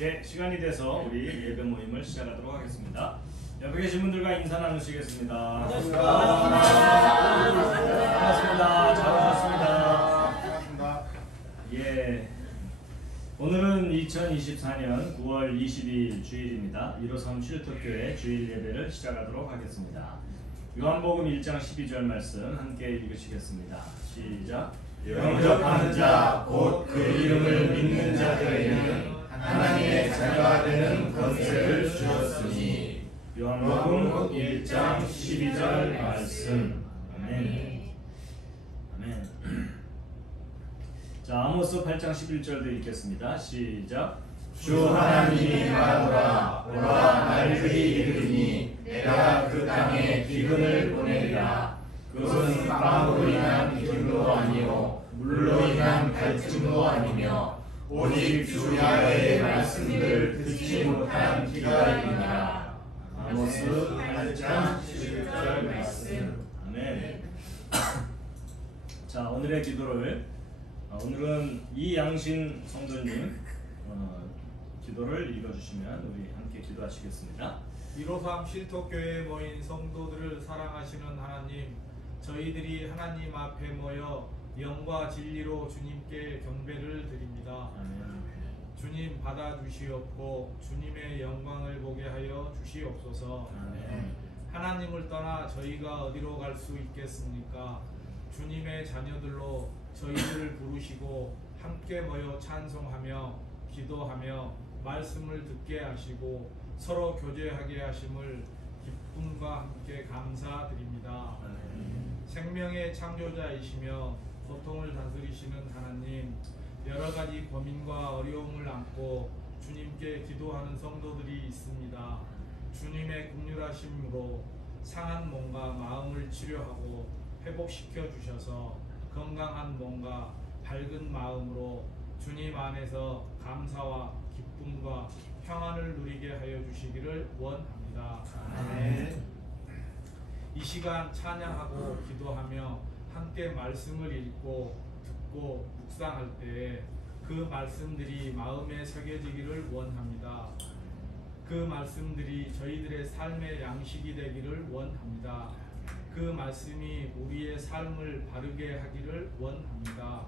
예, 시간이 돼서 우리 예배 모임을 시작하도록 하겠습니다. 옆에 계신 분들과 인사 나누시겠습니다. 반갑습니다. 반갑습니다. 잘 오셨습니다. 반갑습니다. 예, 오늘은 2024년 9월 22일 주일입니다. 153 쉴터교회 주일 예배를 시작하도록 하겠습니다. 요한복음 1장 12절 말씀 함께 읽으시겠습니다. 시작. 영접하는 자 곧 그 이름을 믿는 자들에게는 하나님의 자녀가 되는 권세를 주셨으니. 요한복음 1장 12절 말씀. 아멘. 아멘. 자, 아모스 8장 11절도 읽겠습니다. 시작. 주 하나님이 말하노라. 오라 날들이 이르리니 내가 그 땅에 기근을 보내리라. 그것은 빵으로 인한 기근도 아니요 물로 인한 갈증도 아니며 오직 주 야훼의 말씀들을 듣지 못한 기갈이니라. 아모스 8장 11절 말씀. 아멘. 자, 오늘의 기도를 오늘은 이양신 성도님 기도를 읽어주시면 우리 함께 기도하시겠습니다. 153 쉴터교회에 모인 성도들을 사랑하시는 하나님, 저희들이 하나님 앞에 모여 영과 진리로 주님께 경배를 드립니다. 아멘. 주님 받아주시옵고 주님의 영광을 보게 하여 주시옵소서. 아멘. 하나님을 떠나 저희가 어디로 갈 수 있겠습니까? 주님의 자녀들로 저희들을 부르시고 함께 모여 찬송하며 기도하며 말씀을 듣게 하시고 서로 교제하게 하심을 기쁨과 함께 감사드립니다. 생명의 창조자이시며 고통을 다스리시는 하나님, 여러 가지 고민과 어려움을 안고 주님께 기도하는 성도들이 있습니다. 주님의 긍휼하심으로 상한 몸과 마음을 치료하고 회복시켜 주셔서 건강한 몸과 밝은 마음으로 주님 안에서 감사와 기쁨과 평안을 누리게 하여 주시기를 원합니다. 아멘. 이 시간 찬양하고 기도하며 함께 말씀을 읽고 듣고 묵상할 때에 그 말씀들이 마음에 새겨지기를 원합니다. 그 말씀들이 저희들의 삶의 양식이 되기를 원합니다. 그 말씀이 우리의 삶을 바르게 하기를 원합니다.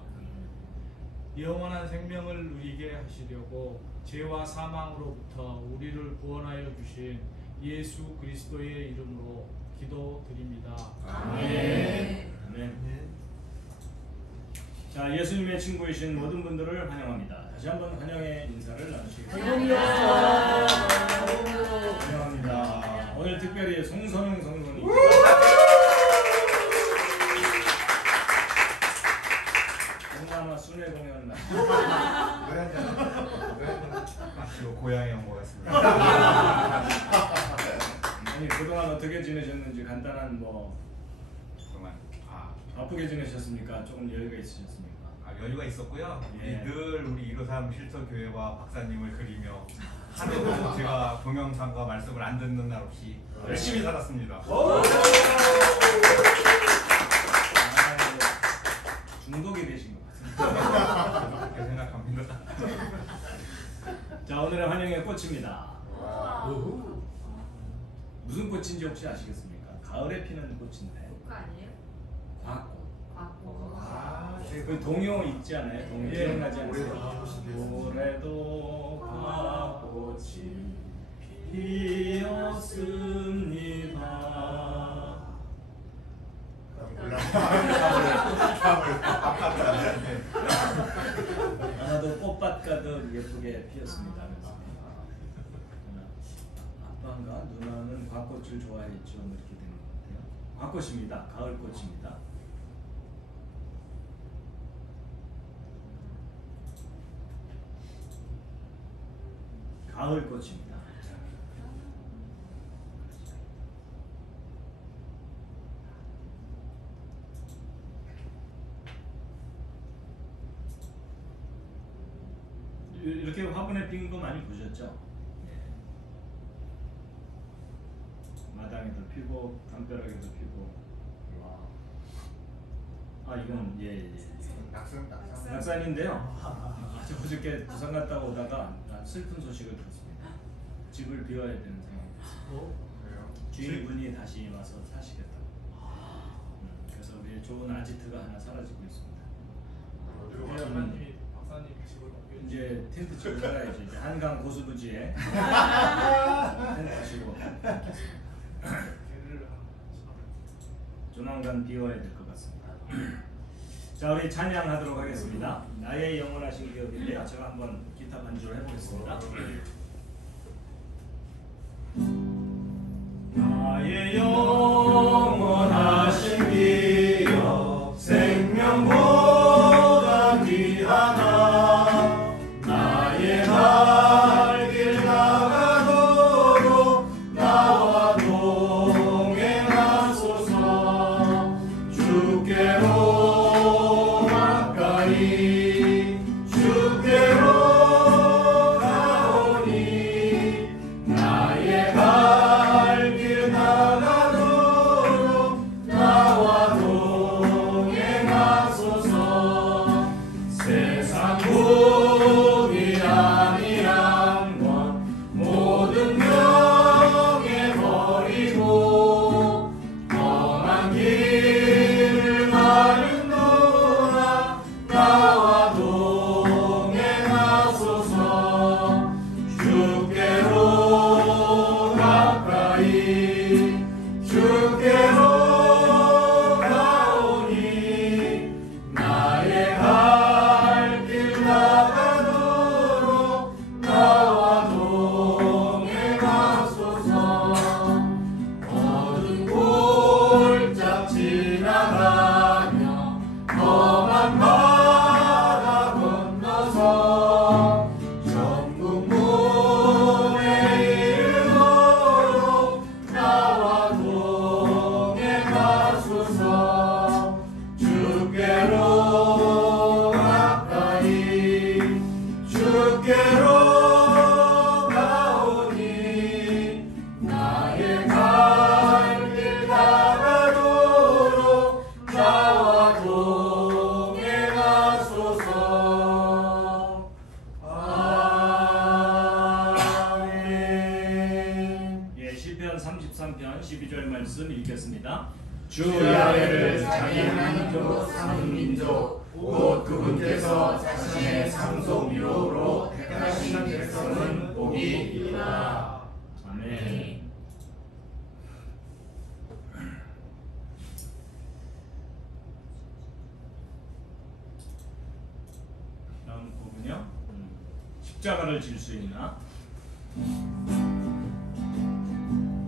영원한 생명을 누리게 하시려고 죄와 사망으로부터 우리를 구원하여 주신 예수 그리스도의 이름으로 기도드립니다. 아멘. 아멘. 자, 예수님의 친구이신 모든 분들을 환영합니다. 다시 한번 환영의 인사를 나누시겠습니다. 환영합니다. 오늘 특별히 송선웅 성도님 동남아 순회 공연 이거 고향에 온 것 같습니다. 아니, 그동안 어떻게 지내셨는지 간단한 그동안 바쁘게 지내셨습니까? 조금 여유가 있으셨습니까? 여유가 있었고요. 예. 늘 우리 153 쉴터교회와 박사님을 그리며 하루도 제가 동영상과 말씀을 안 듣는 날 없이 열심히 살았습니다. 중독이 되신 것 같습니다. 그렇게 생각합니다. 자, 오늘의 환영의 꽃입니다. 무슨 꽃인지 혹시 아시겠습니까? 가을에 피는 꽃인데. 그거 아니에요? 과꽃. 과거. 그 동요 있지 않아요? 동요 예. 기억나지 않으세요? 올해도 과꽃이 피었습니다. 아마도 꽃밭 가득 예쁘게 피었습니다. 아빠인가 누나는 과꽃을 좋아했죠. 이렇게 되는 것 같아요. 과꽃입니다. 가을꽃입니다. 가을꽃입니다. 이렇게 화분에 핀 거 많이 보셨죠? 마당에도 피고 담벼락에도 피고. 와. 아 이건 예. 낙선. 낙산인데요. 아주 어저께 부산 갔다 오다가 슬픈 소식을 들었습니다. 집을 비워야 되는 상황이 그래요? 됐어요. 주인분이 다시 와서 사시겠다고. 그래서 우리 좋은 아지트가 하나 사라지고 있습니다. 박사님이 집을 옮겨 이제 텐트 치고 살아야죠. 이제 한강 고수부지에 텐트 치고 개를 조만간 비워야 될 것 같습니다. 자, 우리 찬양하도록 하겠습니다. 나의 영원하신 기업인데요. 제가 한번 기타 반주를 해보겠습니다. 나의 영원하신 기업 생명보다 귀하나 나의 갈 길 나가도록 나와 동행하소서 주께로 가까이 주께로 가오니 나의 갈 길 나가도록 나와 동행하소서 세상 복이 아니란 것 모든 명예 버리고 험한 길을 가는도다 나와 동행하소서 주께로 가까이 주께로 가오니 나의 갈 길 나가도록 나와 동행하소서 어두운 골짝 지나가며 험한 바다 건너서 전국 문에 이르도록 나와 동행하소서 주께로 가까이 주께로 가오니 나의 갈 길 나가도록 나와 동행하소서. 아멘. 예, 시편 33편 12절 말씀 읽겠습니다. 주 야훼를 자기 하나님으로 삼은 민족 곧 그분께서 자신의 상속 유업으로 택하신 백성은 복이 있다. 아멘. 다음 곡은요. 십자가를 질 수 있나?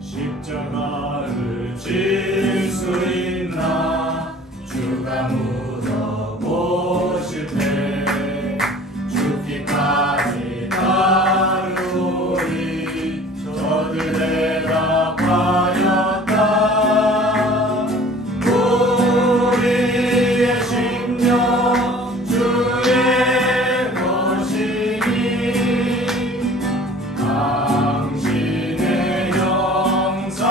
십자가를 질 수 있나? 주가 묻어보실 때 죽기까지 따르리. 저들 대답하였다. 우리의 심령 주의 것이니 당신의 형상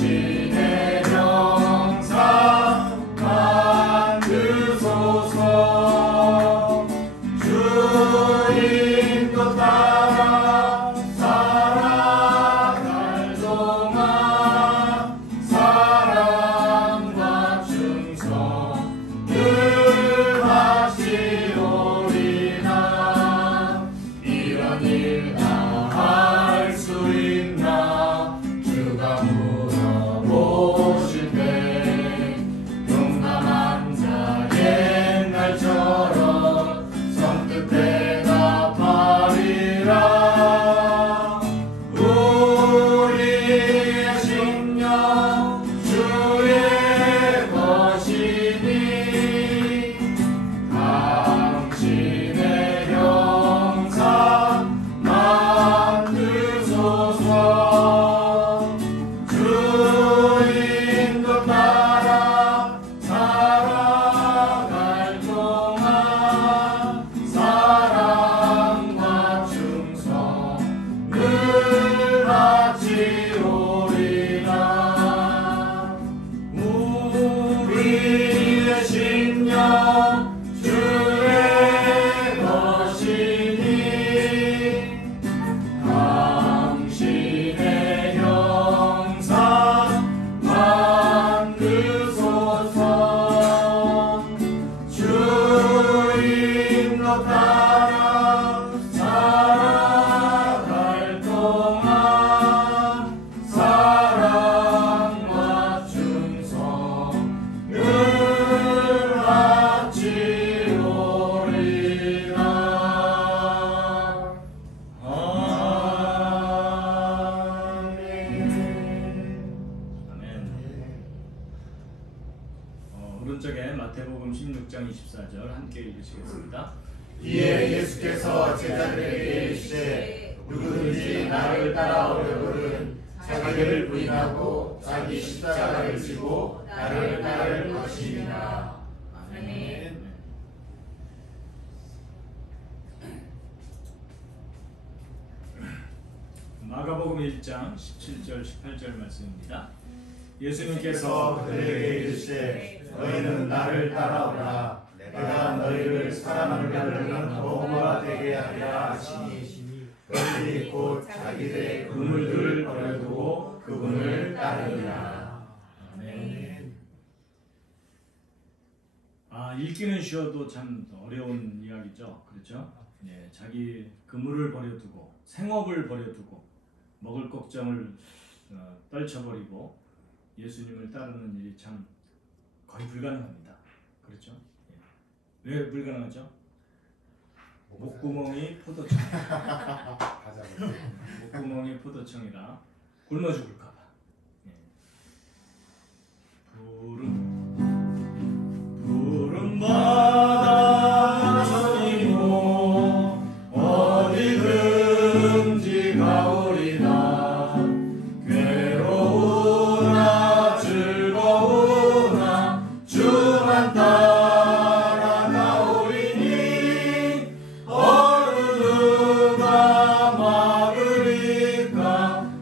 당신의 형상 만드소서. 주님도 따라 살아갈 동안 사랑과 충성 늘 하시오리나. 이런 일 다 할 수 있나 주가 물어보실 때 용감한 자 옛날처럼 선뜻 대답하리라. 우리의 심령 주의 것이니 당신의 형상 만드소서. 주인도 따라 살아갈 동안 사랑과 충성 늘 바치오리라. 우리의 심령 주의 것이니 당신의 형상 만드소서. 주인도 따라 살아갈 동안 사랑과 충성 늘 바치오리라. 아멘. 아멘. 오른쪽에 마태복음 16장 24절 함께 읽으시겠습니다. 이에 예수께서 제자들에게 이르시되 누구든지 나를 따라오려거든 자기를 부인하고 자기 십자가를 지고 나를 따를 것이니라. 아멘. 마가복음 1장 17절 18절 말씀입니다. 예수님께서 그들에게 이르시되 너희는 나를 따라오라. 내가 너희를 사람을 가르는 도구가 되게 하리라 하시니 그들이 곧 자기들의 그물들을 버려두고 그분을 따르니라. 아멘. 읽기는 쉬워도 참 어려운 이야기죠. 그렇죠? 네, 자기 그물을 버려두고 생업을 버려두고 먹을 걱정을 떨쳐버리고 예수님을 따르는 일이 참 거의 불가능합니다. 그렇죠? 예. 왜 불가능하죠? 목구멍이 포도청. 목구멍이 포도청이라 굶어 죽을까봐. 예. 푸른 바다 천이고 어디든지 가오리나. 괴로우나 즐거우나 주만 따라가오리니 어느 누가 막으리까.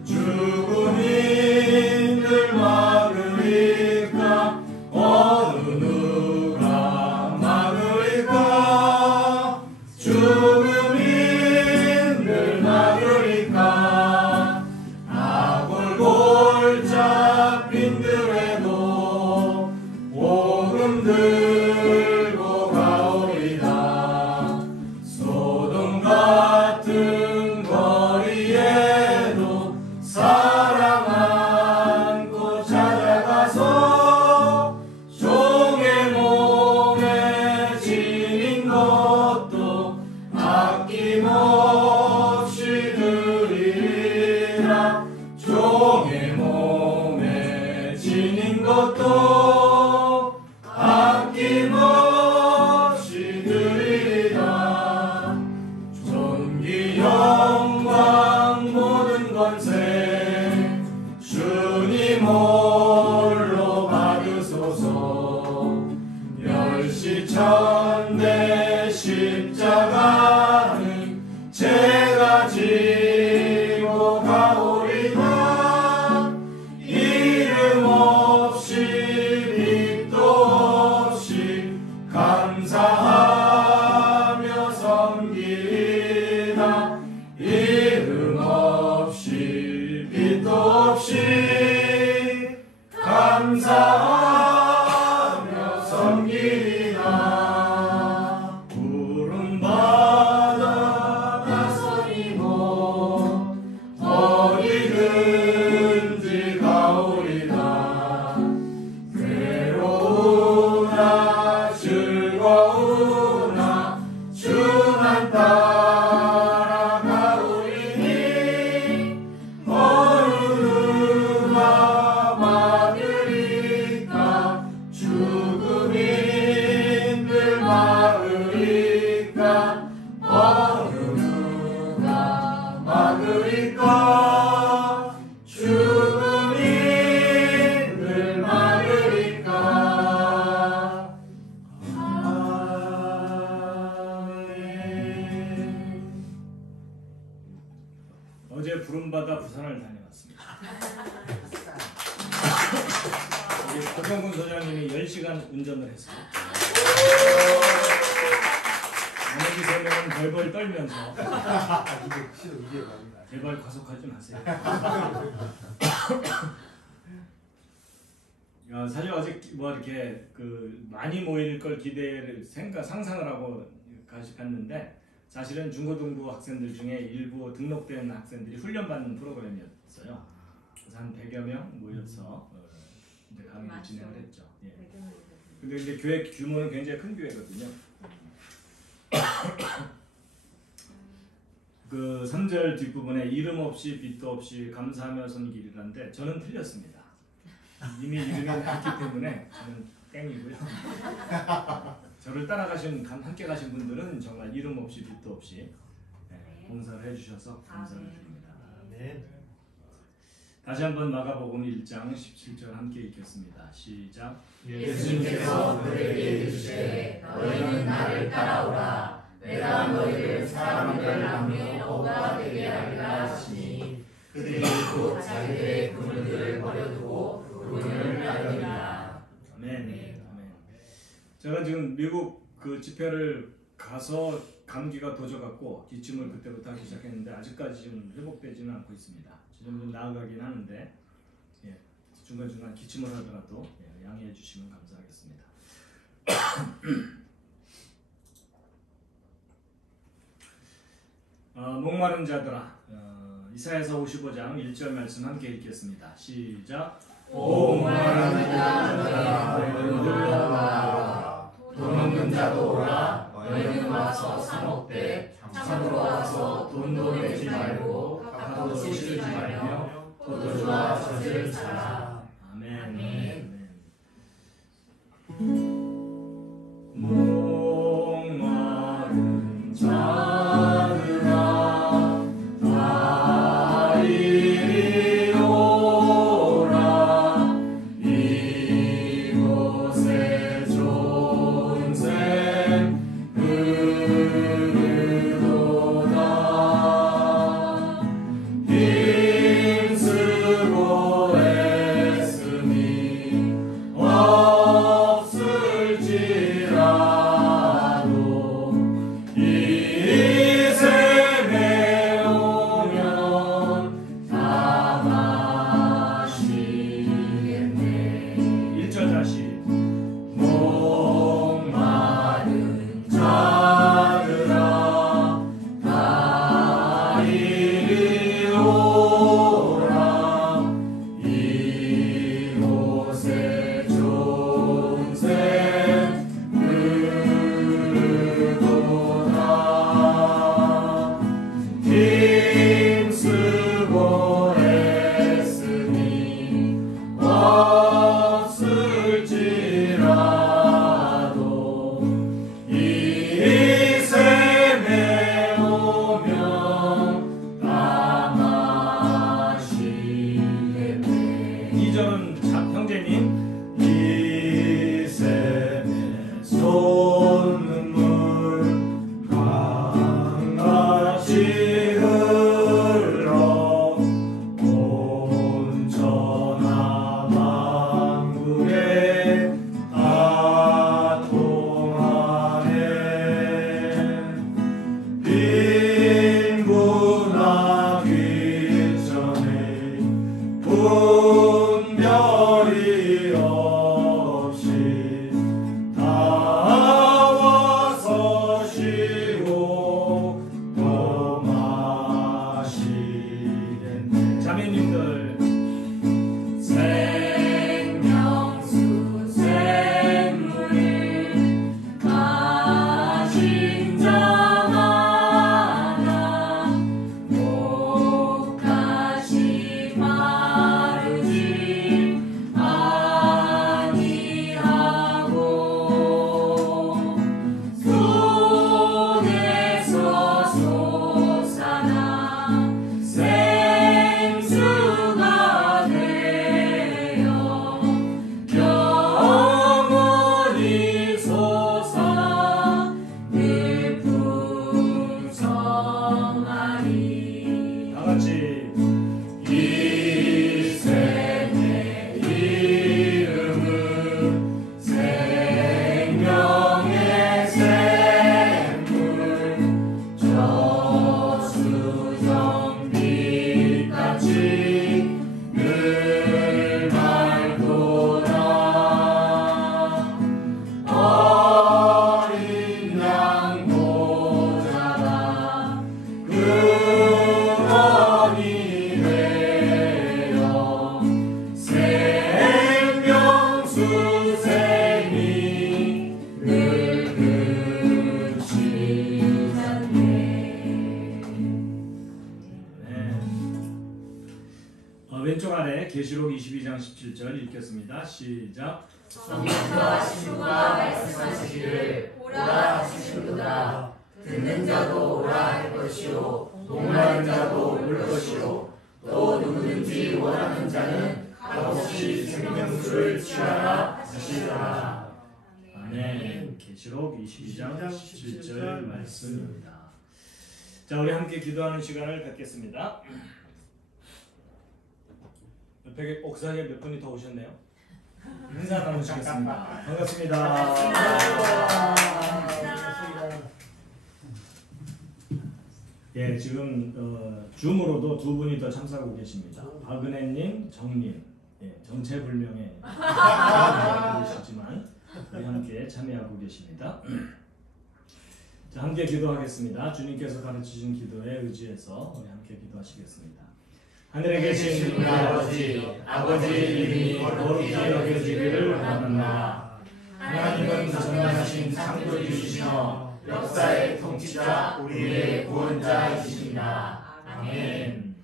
죽음인들 막으리까. 어느 누가 막으리까. 죽음인들 막으리까. 아골골 잡힌들에도 복음 들고 가오리다. 소돔 같은 거리에도 사랑 안고 찾아가서 종의 몸에 지닌 것도 아낌없이 드리라. 종의 몸에 지닌 것도 아낌없이 드리라. 존귀 영광 모든 권세 주님 홀로 받으소서. 멸시천대 십자가는 제가 지고 가오리다. 이래 부산을 다녀왔습니다. 우리 고병근 소장님이 10시간 운전을 했어요. 나머지 3명은 벌벌 떨면서 제발 과속하지 마세요. 사실 어제 뭐 이렇게 그 많이 모일 걸 기대를 상상을 하고 갔는데 사실은 중고등부 학생들 중에 일부 등록된 학생들이 훈련받는 프로그램이었어요. 그래서 한 100여 명 모여서 이제 강의를 진행을 했죠. 예. 근데 이제 교회 규모는 굉장히 큰 교회거든요. 그 3절 뒷부분에 이름 없이 빛도 없이 감사하며 섬기리라는데 저는 틀렸습니다. 이미 이름이 있기 때문에 저는 땡이고요. 저를 따라가신 함께 가신 분들은 정말 이름 없이 빛도 없이 봉사를 해주셔서 감사를 드립니다. 아멘. 다시 한번 마가복음 1장 17절 함께 읽겠습니다. 시작. 예수님께서 그들에게 이르시되 너희는 나를 따라오라. 내가 너희를 사람들 나무에 어부가 되게 하리라 하시니 그들이 곧 자기들의 그물들을 버려두고 그분을 따르니라. 아멘. 아멘. 제가 지금 미국 그 집회를 가서 감기가 도져갖고 기침을 그때부터 하기 시작했는데 아직까지 지금 회복되지는 않고 있습니다. 좀 나아가긴 하는데 중간중간 기침을 하더라도 양해해 주시면 감사하겠습니다. 목마른 자들아, 이사야서 55장 1절 말씀 함께 읽겠습니다. 시작. 오 목마른 자들아 너희는 올라와 돈 없는 자도 오라. 너희는 와서 사 먹되 참으로 와서 돈도 내지 말고 값도 치르지 말며 포도주와 젖을 사라. 아멘. 목마른 자들아 다 이리 오라. 이곳에 좋은 샘 흐르도다. 힘쓰고 애쓰니 없을지라도 이 샘에 오면 다 마시겠네. 1절 다시. 목마른 자들아 다 이리 오라. 이곳에 좋은 샘 흐르도다. 힘쓰고 애쓰니 없을지라도 이 샘에 오면 다 마시겠네. 2절은 형제님. 이 샘에 솟는 물 강같이 흘러 온 천하 만국에 다 통하네. 빈군하기 전에 분별이 없이 다 12장 17절 읽겠습니다. 시작. 성령과 신부가 말씀하시기를 오라 하시는도다. 듣는 자도 오라 할 것이요 목마른 자도 물 것이요 또 누구든지 원하는 자는 값없이 생명수를 취하라 하시더라. 아멘. 계시록 22장 17절 말씀입니다. 자, 우리 함께 기도하는 시간을 갖겠습니다. 옆에 옥상에 몇 분이 더 오셨네요. 인사 나누시겠습니다. 반갑습니다. 예, 지금 줌으로도 두 분이 더 참석하고 계십니다. 박은혜님, 정님, 예, 정체불명의 계시지만 우리 함께 참여하고 계십니다. 자, 함께 기도하겠습니다. 주님께서 가르치신 기도에 의지해서 우리 함께 기도하시겠습니다. 하늘에 계신 우리 아버지, 아버지의 이름이 거룩히 여겨지기를 원합니다. 하나님은 전능하신 창조주시며 역사의 통치자, 우리의 구원자이십니다. 아멘.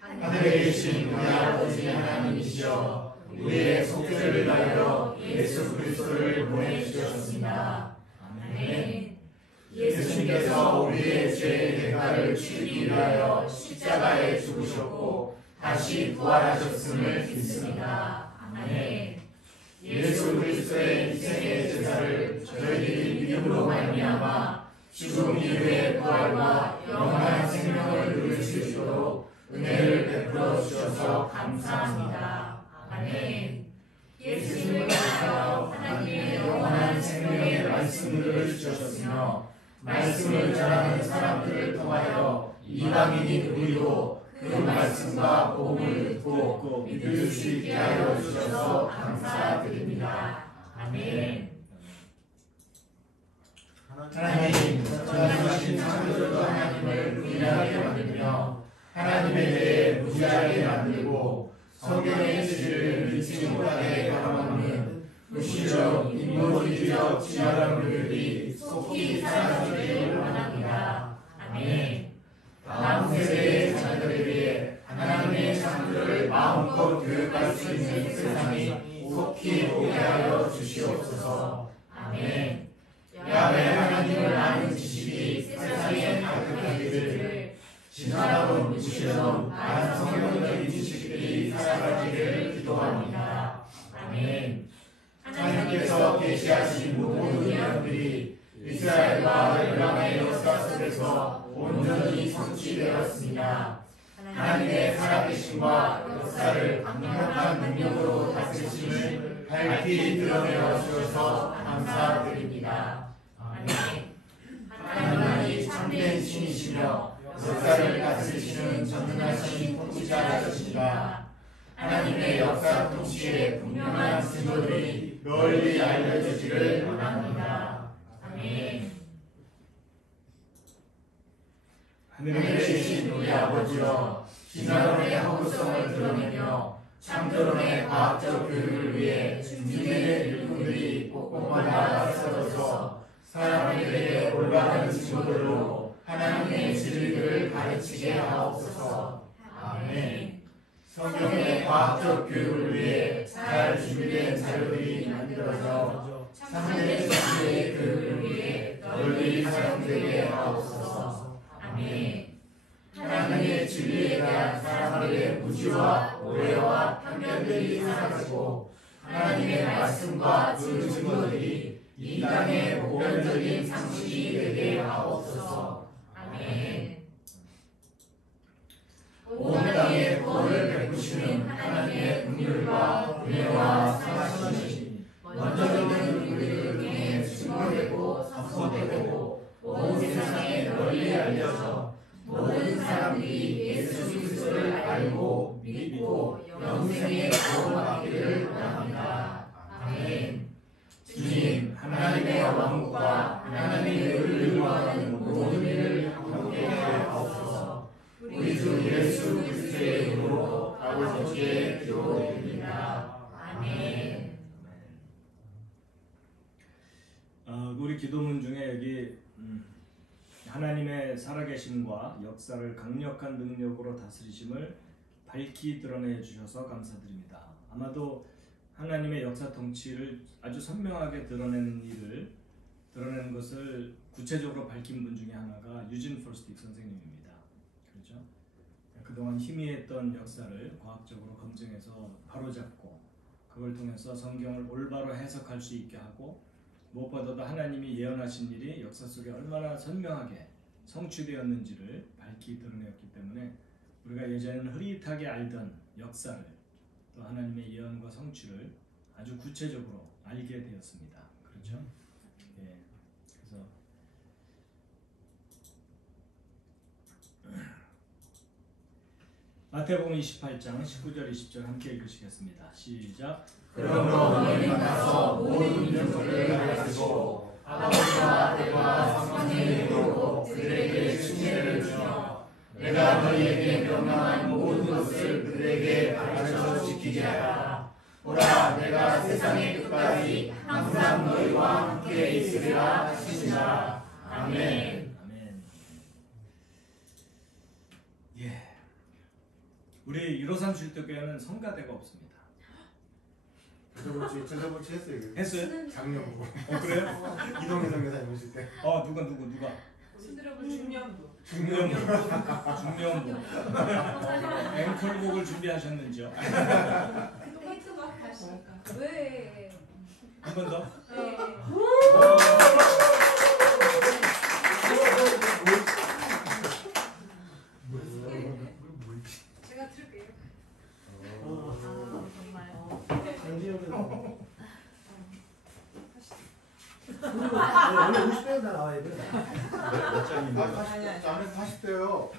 하늘에 계신 우리 아버지 하나님이시여, 우리의 속죄를 위하여 예수 그리스도를 보내주셨습니다. 아멘. 예수님께서 우리의 죄의 대가를 치르기 위하여 십자가에 죽으셨고 다시 부활하셨음을 믿습니다. 아멘. 예수 그리스도의 희생의 제사를 저희들이 믿음으로 말미암아 죽음 이후의 부활과 영원한 생명을 누릴 수 있도록 은혜를 베풀어 주셔서 감사합니다. 아멘. 예수님을 통하여 하나님의 영원한 생명의 말씀을 주셨으며 말씀을 전하는 사람들을 통하여 이방인인 우리도 그 말씀과 복음을 듣고 믿을 수 있게 하여 주셔서 감사드립니다. 아멘. 하나님, 전능하신 창조주 하나님을 부인하게 만들며 하나님에 대해 무지하게 만들고 성경의 진리를 믿지 못하게 가로막는 무신적 인본주의적 진화론들이 속히 사라지기를 원합니다. 아멘. 다음 세대의 자녀들에게 하나님의 창조를 마음껏 교육할 수 있는 세상이 속히 오게 하여 주시옵소서. 아멘. 야훼 하나님을 아는 지식이 세상에 가득하기를 진화론, 무신론, 반성경적인 지식들이 사라지기를 기도합니다. 아멘. 하나님께서 계시하신 모든 예언들이 이스라엘과 열방의 역사 속에서 온전히 성취되었습니다. 하나님의 살아계심과 역사를 강력한 능력으로 다스리심을 밝히 드러내어 주셔서 감사드립니다. 아멘. 하나님이 참된 신이시며 역사를 다스리시는 전능하신 통치자이십니다. 하나님의 역사 통치에 분명한 징조들이 널리 알려지기를 원합니다. 아멘. 하늘에 계신 우리 아버지여, 진화론의 허구성을 드러내며 창조론의 과학적 교육을 위해 준비된 일꾼들이 곳곳마다 세워져서 사람들에게 올바른 징조들로 하나님의 진리들을 가르치게 하옵소서. 아멘. 성경의 과학적 교육을 위해 잘 준비된 자료들이 만들어져 참된 진리의 교육을 위해 널리 사용되게 하옵소서. 아멘. 하나님의 진리에 대한 사람들의 무지와 오해와 편견들이 사라지고 하나님의 말씀과 그 증거들이 이 땅의 보편적인 상식이 되게 하옵소서. 아멘. 온 땅에 구원을 베푸시는 하나님의 긍휼과 은혜와 사랑하심이 먼저는 우리를 통해 증거되고 선포되고 온 세상에 널리 알려져 모든 사람들이 예수 그리스도를 알고 믿고 영생에 구원받기를 원합니다. 아멘. 주님, 하나님의 왕국과 하나님의 의를 구하는 모든 일을 함께 하옵소서. 우리 주 예수 그리스도의 이름으로 아버지께 기도드립니다. 아멘. 우리 기도문 중에 여기 하나님의 살아계심과 역사를 강력한 능력으로 다스리심을 밝히 드러내 주셔서 감사드립니다. 아마도 하나님의 역사 통치를 아주 선명하게 드러내는 것을 구체적으로 밝힌 분 중에 하나가 유진 폴스틱 선생님입니다. 그렇죠? 그동안 희미했던 역사를 과학적으로 검증해서 바로잡고 그걸 통해서 성경을 올바로 해석할 수 있게 하고 무엇보다도 하나님이 예언하신 일이 역사 속에 얼마나 선명하게 성취되었는지를 밝히 드러내었기 때문에 우리가 예전에는 흐릿하게 알던 역사를 또 하나님의 예언과 성취를 아주 구체적으로 알게 되었습니다. 그렇죠? 예. 그래서 마태복음 28장 19절 20절 함께 읽으시겠습니다. 시작. 그러므로 너희는 가서 모든 민족들을 가르치고 아버지와 아들과 성령의 이름으로 그들에게 흉내를 주며 내가 너희에게 명령한 모든 것을 그들에게 가르쳐 지키게 하라. 보라, 내가 세상의 끝까지 항상 너희와 함께 있으리라 하시니라. 아멘. 아멘. 예. 우리 153 쉴드교회는 성가대가 없습니다. 저저번주 했어요. 이거. 했어요? 작년 보고. 그래요? 이동희 선교사님 오실 때. 누가? 중년부. 중년부. 앵콜곡을 준비하셨는지요? 페이트박 하시니까. 왜? 한 번 더? 네. 제가 들을게요. 원래 50대에 다 나와야 돼. 몇 장인데? 저는 40대요.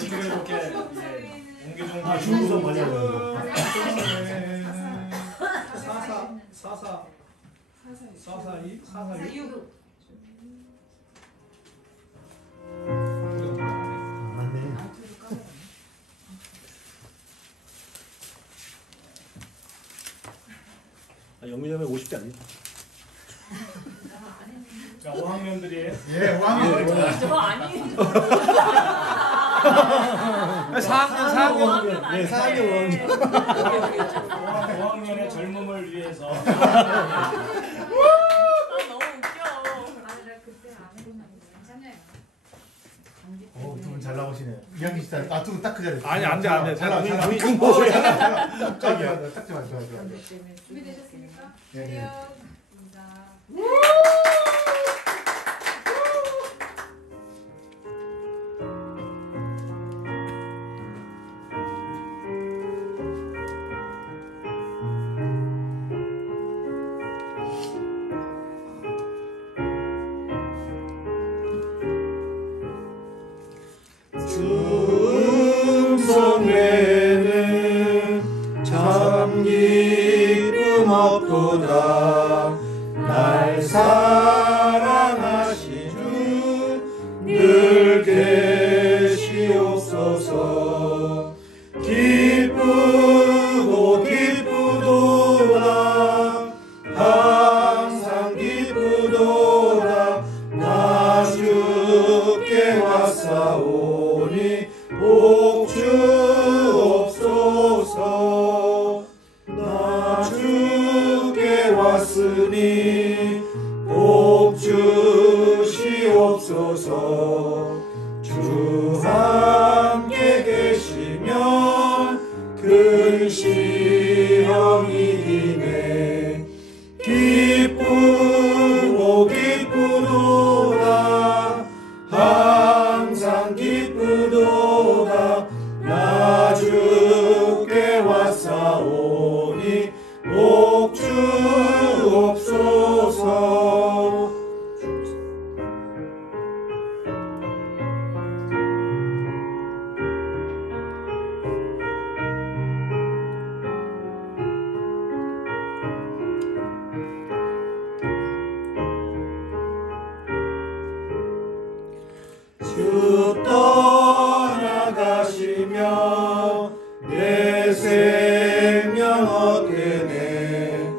지금 이렇게 옹기종기 중국어 많이 하고. 442 446 맞네. 영민이 형은 50대 아니야? 자, 5학년들이에요. 예, 왕. 저 아니에요. 4학년. 네, 4학년 5학년의 젊음을 위해서 너무 웃겨. 나 그때 안 해봤는데 괜찮아요. 두 분 잘 나오시네요. 2학년 시절 두 분 딱 그 자리. 아니, 안 돼, 안 돼. 잘 나와. 이건 뭐야? 깜짝이야. 딱 좋아. 준비되셨습니까? 네, 네. 차렷. 인사. 중성에는 참 기쁨 없도다. 날 사랑하신 주 늘 계시옵소서. 기쁘고 기쁘도다. 항상 기쁘도다. 나 주께 왔사오니 복 주옵소서. 나 주께 왔으니 복 주시옵소서. 주 함께 계시면 큰 시험이 이네. 기쁘고 기쁘도다. 항상 기쁘도다. 나 주께 왔사오니 복 주옵소서. 주 떠나가시며 내 생명 얻게네.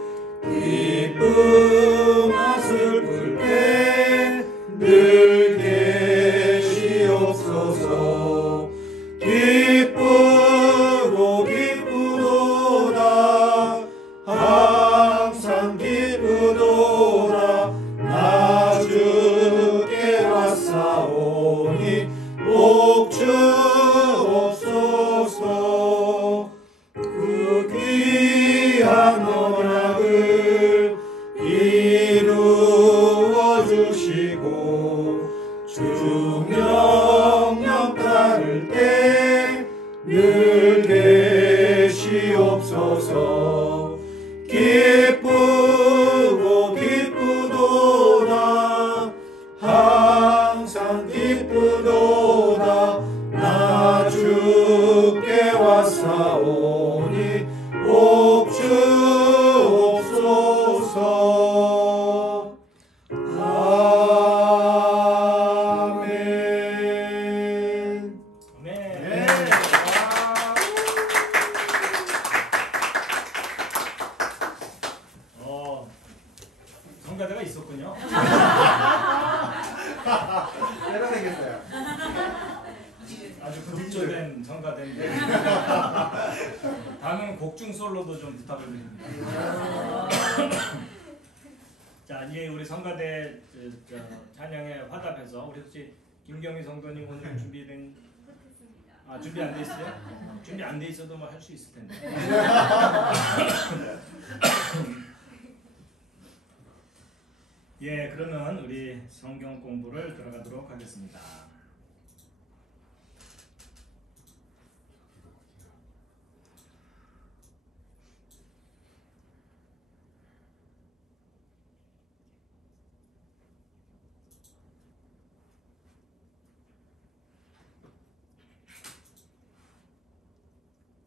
옵소서. 기쁘고 기쁘도다 항상 기쁘도다 나 주께 왔사오니 옵주옵소서. 아멘. 네. 성가대가 있었군요. 때려내겠어요. 아주 급조된 성가대인데 다음은 곡중 솔로도 좀 부탁을 드립니다. 자, 이제 우리 성가대 찬양에 화답해서 우리 혹시 김경희 성도님 오늘 준비된 준비 안 돼 있어요? 준비 안 돼 있어도 뭐 할 수 있을 텐데. 예, 그러면 우리 성경 공부를 들어가도록 하겠습니다.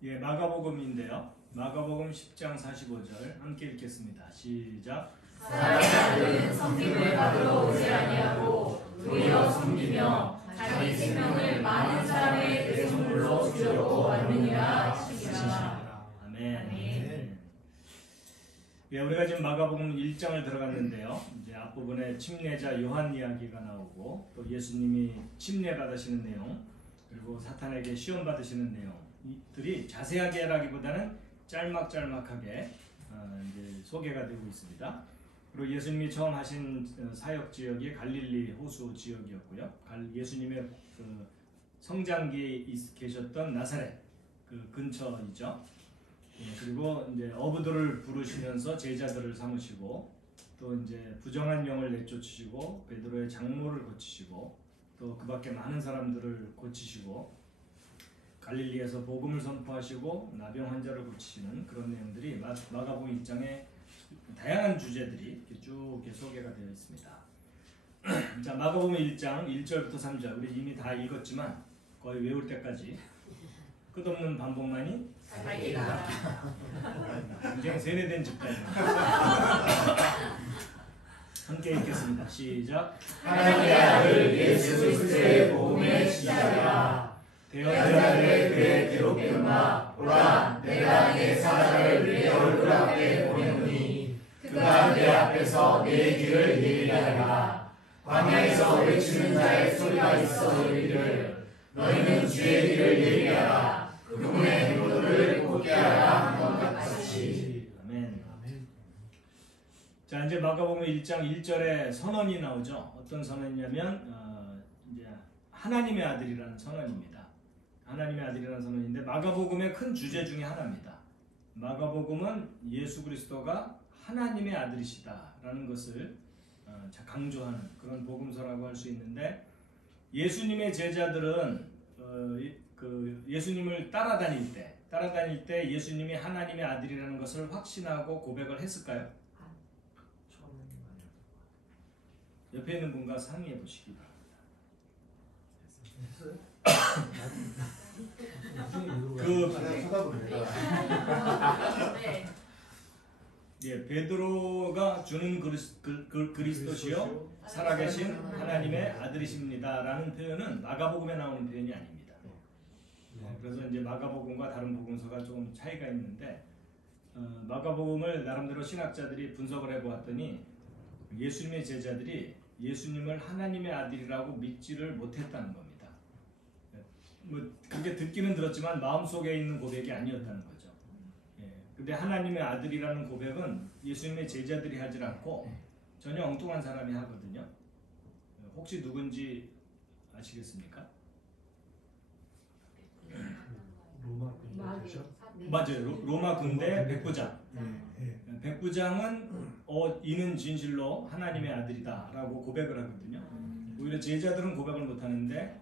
예, 마가복음인데요. 마가복음 10장 45절 함께 읽겠습니다. 시작. 사람들은 섬김을 받으러 오지 아니하고 도리어 섬기며 자기 생명을 많은 사람의 대속물로 주려고 왔느니라 하시니라. 아멘. 예, 우리가 지금 마가복음 1장을 들어갔는데요. 이제 앞부분에 침례자 요한 이야기가 나오고 또 예수님이 침례 받으시는 내용, 그리고 사탄에게 시험 받으시는 내용들이 자세하게라기보다는 짤막짤막하게 이제 소개가 되고 있습니다. 그리고 예수님이 처음 하신 사역 지역이 갈릴리 호수 지역이었고요. 예수님의 그 성장기에 계셨던 나사렛 그 근처이죠. 예, 그리고 이제 어부들을 부르시면서 제자들을 삼으시고 또 이제 부정한 영을 내쫓으시고 베드로의 장모를 고치시고 또 그밖에 많은 사람들을 고치시고 갈릴리에서 복음을 선포하시고 나병 환자를 고치시는 그런 내용들이 마가복음 1장에 다양한 주제들이 이렇게 쭉 이렇게 소개가 되어 있습니다. 자, 마가복음 1장 1절부터 3절 우리 이미 다 읽었지만 거의 외울 때까지 끝없는 반복만이 살기다. 굉장히 세뇌된 집단입니다. 함께 읽겠습니다. 시작. 하나님의 아들 예수 그리스도의 복음의 시작이라. 대언자들의 글에 기록된 바 보라 내가 내 사자를 내 얼굴 앞에 보내노니 그가 내 앞에서 내 길을 예리게 하리라. 광야에서 외치는 자의 소리가 있어 이르기를 너희는 주의 길을 예리게 하라. 그분의 행로를 곧게 하라 한 것 같이. 아멘. 자, 이제 마가복음 1장 1절에 선언이 나오죠. 어떤 선언이냐면 이제 하나님의 아들이라는 선언입니다. 하나님의 아들이라는 선언인데 마가복음의 큰 주제 중에 하나입니다. 마가복음은 예수 그리스도가 하나님의 아들이시다라는 것을 강조하는 그런 복음서라고 할 수 있는데 예수님의 제자들은 그 예수님을 따라다닐 때 예수님이 하나님의 아들이라는 것을 확신하고 고백을 했을까요? 옆에 있는 분과 상의해 보시기 바랍니다. 베드로가 주는 그리스도시요 살아계신 하나님의 아들이십니다라는 표현은 마가복음에 나오는 표현이 아닙니다. 그래서 이제 마가복음과 다른 복음서가 좀 차이가 있는데 마가복음을 나름대로 신학자들이 분석을 해보았더니 예수님의 제자들이 예수님을 하나님의 아들이라고 믿지를 못했다는 겁니다. 뭐 그게 듣기는 들었지만 마음속에 있는 고백이 아니었다는 거죠. 근데 하나님의 아들이라는 고백은 예수님의 제자들이 하질 않고 전혀 엉뚱한 사람이 하거든요. 혹시 누군지 아시겠습니까? 로마 군대죠? 맞아요. 로마 군대 백부장. 백부장은 이는 진실로 하나님의 아들이다라고 고백을 하거든요. 오히려 제자들은 고백을 못하는데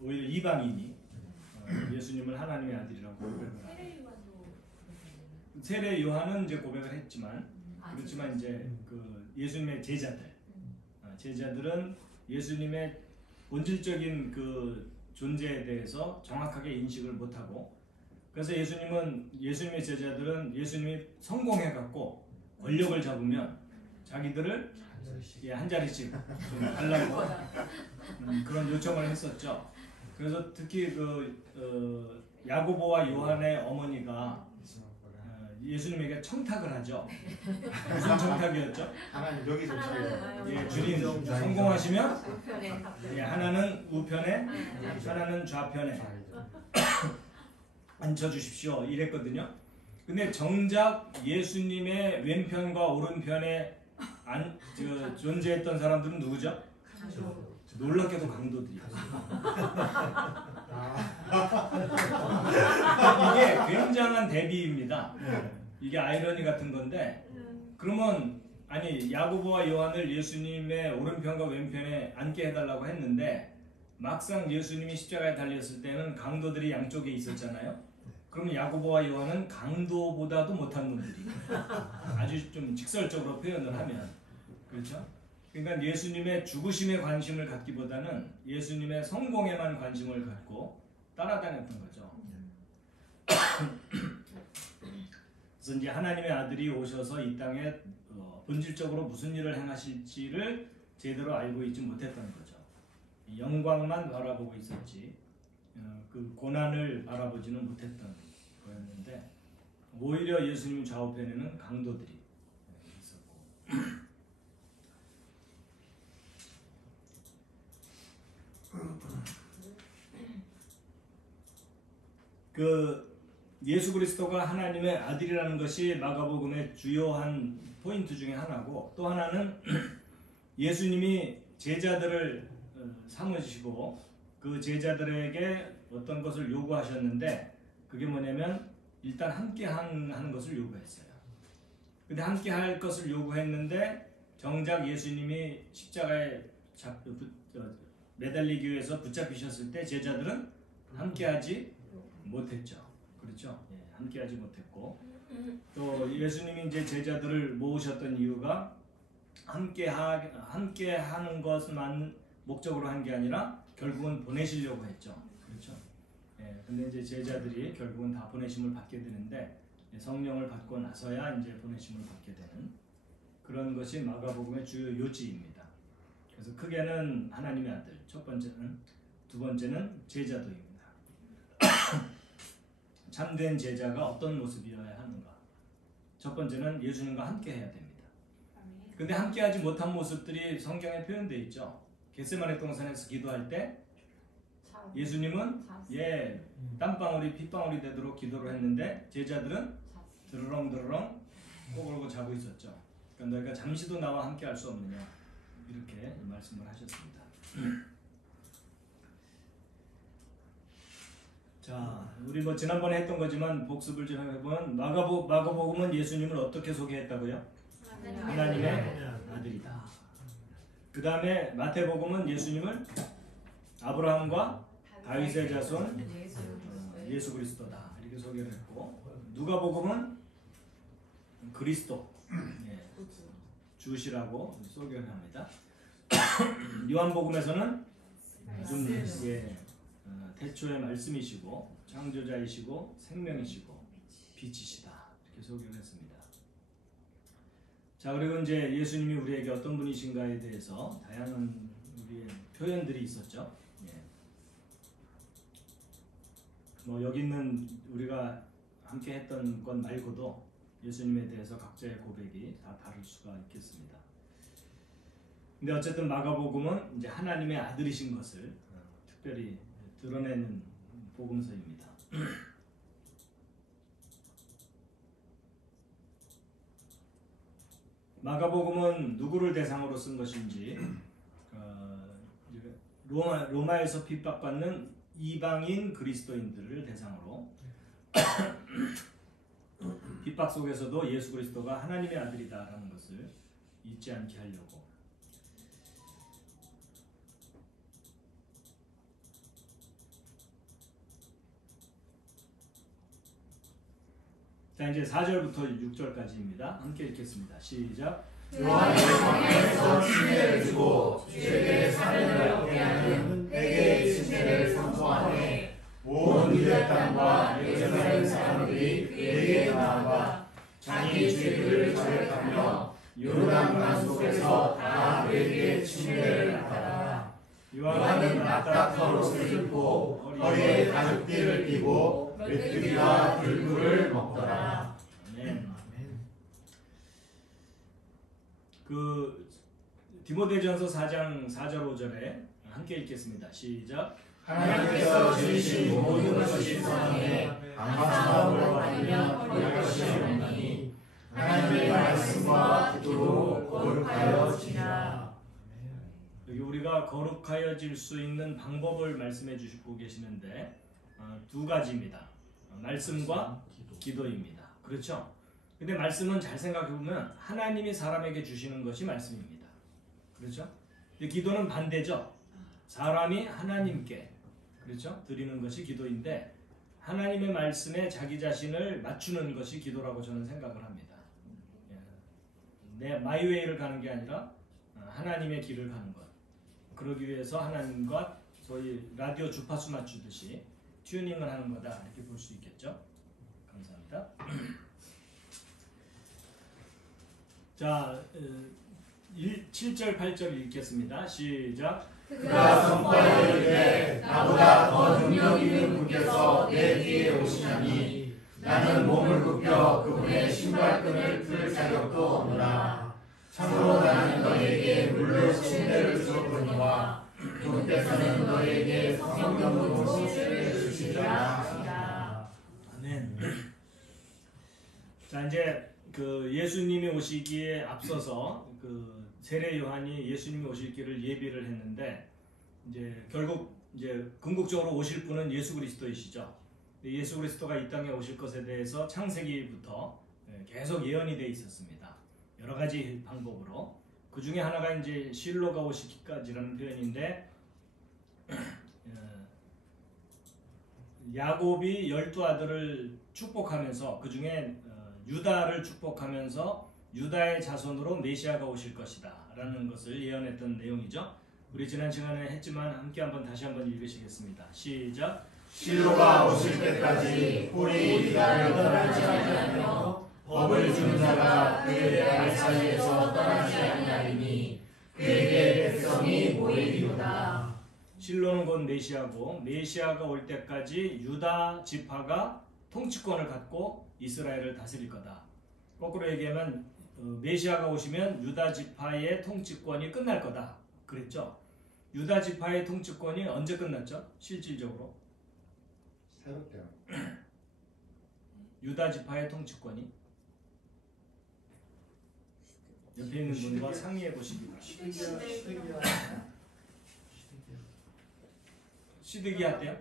오히려 이방인이 예수님을 하나님의 아들이라고 고백을 합니다. 세례 요한은 이제 고백을 했지만 그렇지만 이제 그 예수님의 제자들은 예수님의 본질적인 그 존재에 대해서 정확하게 인식을 못하고 그래서 예수님의 제자들은 예수님이 성공해갖고 권력을 잡으면 자기들을 한 자리씩 좀 달라고 그런 요청을 했었죠. 그래서 특히 야고보와 요한의 어머니가 예수님에게 청탁을 하죠. 무슨 청탁이었죠? 하나님 여기서 차려. 예, 주님 성공하시면 하나는 우편에 하나는 좌편에 앉혀주십시오 이랬거든요. 근데 정작 예수님의 왼편과 오른편에 존재했던 사람들은 누구죠? 놀랍게도 강도들이었어요. 이게 굉장한 대비입니다. 이게 아이러니 같은 건데 그러면 아니 야고보와 요한을 예수님의 오른편과 왼편에 앉게 해달라고 했는데 막상 예수님이 십자가에 달렸을 때는 강도들이 양쪽에 있었잖아요. 그러면 야고보와 요한은 강도보다도 못한 놈들이 아주 좀 직설적으로 표현을 하면 그렇죠? 그러니까 예수님의 죽으심에 관심을 갖기보다는 예수님의 성공에만 관심을 갖고 따라다녔던 거죠. 그래서 이제 하나님의 아들이 오셔서 이 땅에 본질적으로 무슨 일을 행하실지를 제대로 알고 있지 못했던 거죠. 영광만 바라보고 있었지 그 고난을 바라보지는 못했던 거였는데 오히려 예수님 좌우편에는 강도들이 있었고 그 예수 그리스도가 하나님의 아들이라는 것이 마가복음의 주요한 포인트 중에 하나고 또 하나는 예수님이 제자들을 삼으시고 그 제자들에게 어떤 것을 요구하셨는데 그게 뭐냐면 일단 함께 하는 것을 요구했어요. 근데 함께 할 것을 요구했는데 정작 예수님이 십자가에 매달리기 위해서 붙잡히셨을 때 제자들은 함께하지 못했죠. 그렇죠? 예, 함께하지 못했고 또 예수님이 이제 제자들을 모으셨던 이유가 함께하는 것만 목적으로 한 게 아니라 결국은 보내시려고 했죠. 그렇죠? 예, 근데 이제 제자들이 결국은 다 보내심을 받게 되는데 성령을 받고 나서야 이제 보내심을 받게 되는 그런 것이 마가복음의 주요 요지입니다. 그래서 크게는 하나님의 아들, 첫 번째는 두 번째는 제자도입니다. 참된 제자가 어떤 모습이어야 하는가? 첫 번째는 예수님과 함께 해야 됩니다. 근데 함께하지 못한 모습들이 성경에 표현되어 있죠. 겟세마네 동산에서 기도할 때 예수님은 땀방울이 핏방울이 되도록 기도를 했는데 제자들은 드르렁 꼬불고 자고 있었죠. 그러니까 너희가 잠시도 나와 함께할 수 없느냐 이렇게 말씀을 하셨습니다. 자, 우리 지난번에 했던 거지만 복습을 좀 해보면 마가복음은 예수님을 어떻게 소개했다고요? 하나님의 아들이다. 그 다음에 마태복음은 예수님을 아브라함과 다윗의 자손 예수 그리스도다 이렇게 소개를 했고 누가복음은 그리스도 주시라고 소개를 합니다. 요한복음에서는 태초의 말씀이시고 창조자이시고 생명이시고 빛이시다 이렇게 소개를 했습니다. 자, 그리고 이제 예수님이 우리에게 어떤 분이신가에 대해서 다양한 우리의 표현들이 있었죠. 여기 있는 우리가 함께 했던 것 말고도 예수님에 대해서 각자의 고백이 다 다를 수가 있겠습니다. 근데 어쨌든 마가복음은 이제 하나님의 아들이신 것을 특별히 드러내는 복음서입니다. 마가복음은 누구를 대상으로 쓴 것인지 로마에서 핍박받는 이방인 그리스도인들을 대상으로 핍박 속에서도 예수 그리스도가 하나님의 아들이다라는 것을 잊지 않게 하려고 자, 자, 이제 4절부터 6절까지입니다. 함께 읽겠습니다. 시작. 요한의 성에서 침례를 주고 주에게 사례를 얻게 하는 내게 침례를 선포하네. 온 유대 땅과 예루살렘 사람들이 그에게 나아가 자기 죄를 자백하며 요르단강 속에서 다 그에게 침례를 받았다. 요한은 낙타털 옷을 입고 허리에 가죽띠를 띠고 메뚜기와 들꿀을 먹더라. 아멘. 그 디모데전서 4장 4절 5절에 함께 읽겠습니다. 시작. 하나님께서 지으신 모든 것이 선하네 감사함으로 받으면 버릴 것이 없나니 하나님의 말씀과 기도로 거룩하여지라. 여기 우리가 거룩하여질 수 있는 방법을 말씀해 주시고 계시는데 두 가지입니다. 말씀과 기도입니다. 그렇죠? 근데 말씀은 잘 생각해 보면 하나님이 사람에게 주시는 것이 말씀입니다. 그렇죠? 근데 기도는 반대죠. 사람이 하나님께 그렇죠? 드리는 것이 기도인데 하나님의 말씀에 자기 자신을 맞추는 것이 기도라고 저는 생각을 합니다. 내 마이웨이를 가는 게 아니라 하나님의 길을 가는 것. 그러기 위해서 하나님과 소위 라디오 주파수 맞추듯이 튜닝을 하는 거다 이렇게 볼 수 있겠죠. 감사합니다. 자, 7절 8절 읽겠습니다. 시작. 그가 선포하여 이르되 나보다 더 능력 있는 분께서 내 뒤에 오시나니 나는 몸을 굽혀 그분의 신발끈을 풀 자격도 없노라. 참으로 나는 너에게 물로 침례를 주었거니와 그분께서는 너에게 성령으로 침례를 주시리라 하시라. 아멘. 자, 이제 그 예수님이 오시기에 앞서서 그 세례 요한이 예수님이 오실 길을 예비를 했는데 이제 결국 이제 궁극적으로 오실 분은 예수 그리스도이시죠. 예수 그리스도가 이 땅에 오실 것에 대해서 창세기부터 계속 예언이 돼 있었습니다. 여러 가지 방법으로 그 중에 하나가 이제 실로가 오시기까지라는 표현인데 야곱이 12아들을 축복하면서 그 중에 유다를 축복하면서 유다의 자손으로 메시아가 오실 것이다 라는 것을 예언했던 내용이죠. 우리 지난 시간에 했지만 함께 다시 한번 읽으시겠습니다. 시작. 실로가 오실 때까지 홀이 유다를 떠나지 아니하며 법을 주는 자가 그의 알 사이에서 떠나지 아니하리니 그에게 백성이 모이리로다. 실로는 곧 메시아고 메시아가 올 때까지 유다 지파가 통치권을 갖고 이스라엘을 다스릴 거다. 거꾸로 얘기하면 메시아가 오시면 유다 지파의 통치권이 끝날 거다. 그랬죠? 유다 지파의 통치권이 언제 끝났죠? 실질적으로 새롭게요. 유다 지파의 통치권이 옆에 있는 분과 상의해 보시기 바랍니다. 시드기야 때요?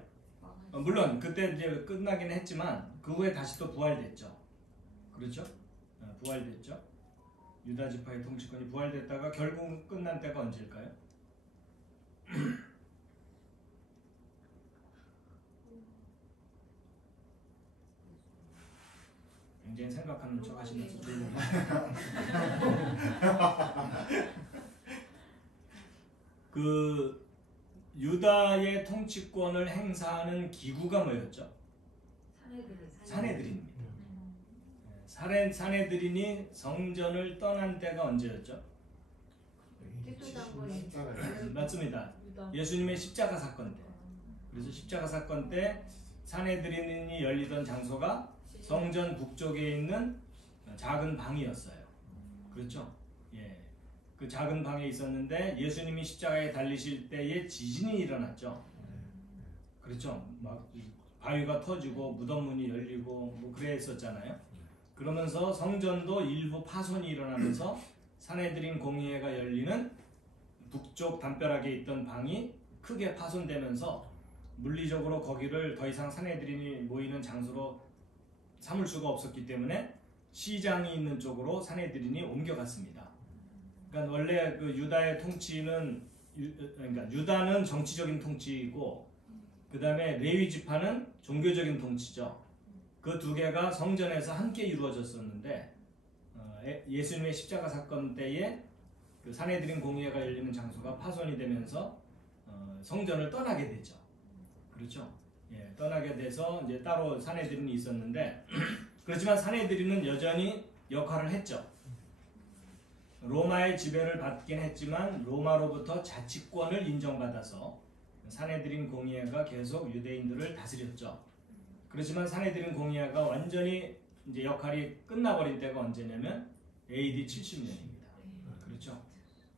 물론 그때 이제 끝나긴 했지만 그 후에 다시 또 부활됐죠. 그렇죠? 부활됐죠. 유다 지파의 통치권이 부활됐다가 결국 끝난 때가 언제일까요? 굉장히 생각하는 척 하시면서 그 유다의 통치권을 행사하는 기구가 뭐였죠? 사내들인입니다. 사내들인이 성전을 떠난 때가 언제였죠? 맞습니다. 예수님의 십자가 사건 때. 그래서 십자가 사건 때 사내들인이 열리던 장소가 성전 북쪽에 있는 작은 방이었어요. 그렇죠? 예. 그 작은 방에 있었는데 예수님이 십자가에 달리실 때에 지진이 일어났죠. 그렇죠? 막 바위가 터지고 무덤문이 열리고 뭐 그랬었잖아요. 그러면서 성전도 일부 파손이 일어나면서 사내들인 공회가 열리는 북쪽 담벼락에 있던 방이 크게 파손되면서 물리적으로 거기를 더 이상 사내들인이 모이는 장소로 삼을 수가 없었기 때문에 시장이 있는 쪽으로 사내들인이 옮겨갔습니다. 그러니까 원래 그 유다의 통치는 그러니까 유다는 정치적인 통치이고 그 다음에 레위 지파는 종교적인 통치죠. 그 두 개가 성전에서 함께 이루어졌었는데 예수님의 십자가 사건 때에 그 산헤드린 공회가 열리는 장소가 파손이 되면서 성전을 떠나게 되죠. 그렇죠? 예, 떠나게 돼서 이제 따로 산헤드린이 있었는데 그렇지만 산헤드린은 여전히 역할을 했죠. 로마의 지배를 받긴 했지만 로마로부터 자치권을 인정받아서 산헤드린 공의회가 계속 유대인들을 다스렸죠. 그렇지만 산헤드린 공의회가 완전히 이제 역할이 끝나버린 때가 언제냐면 AD 70년입니다. 그렇죠?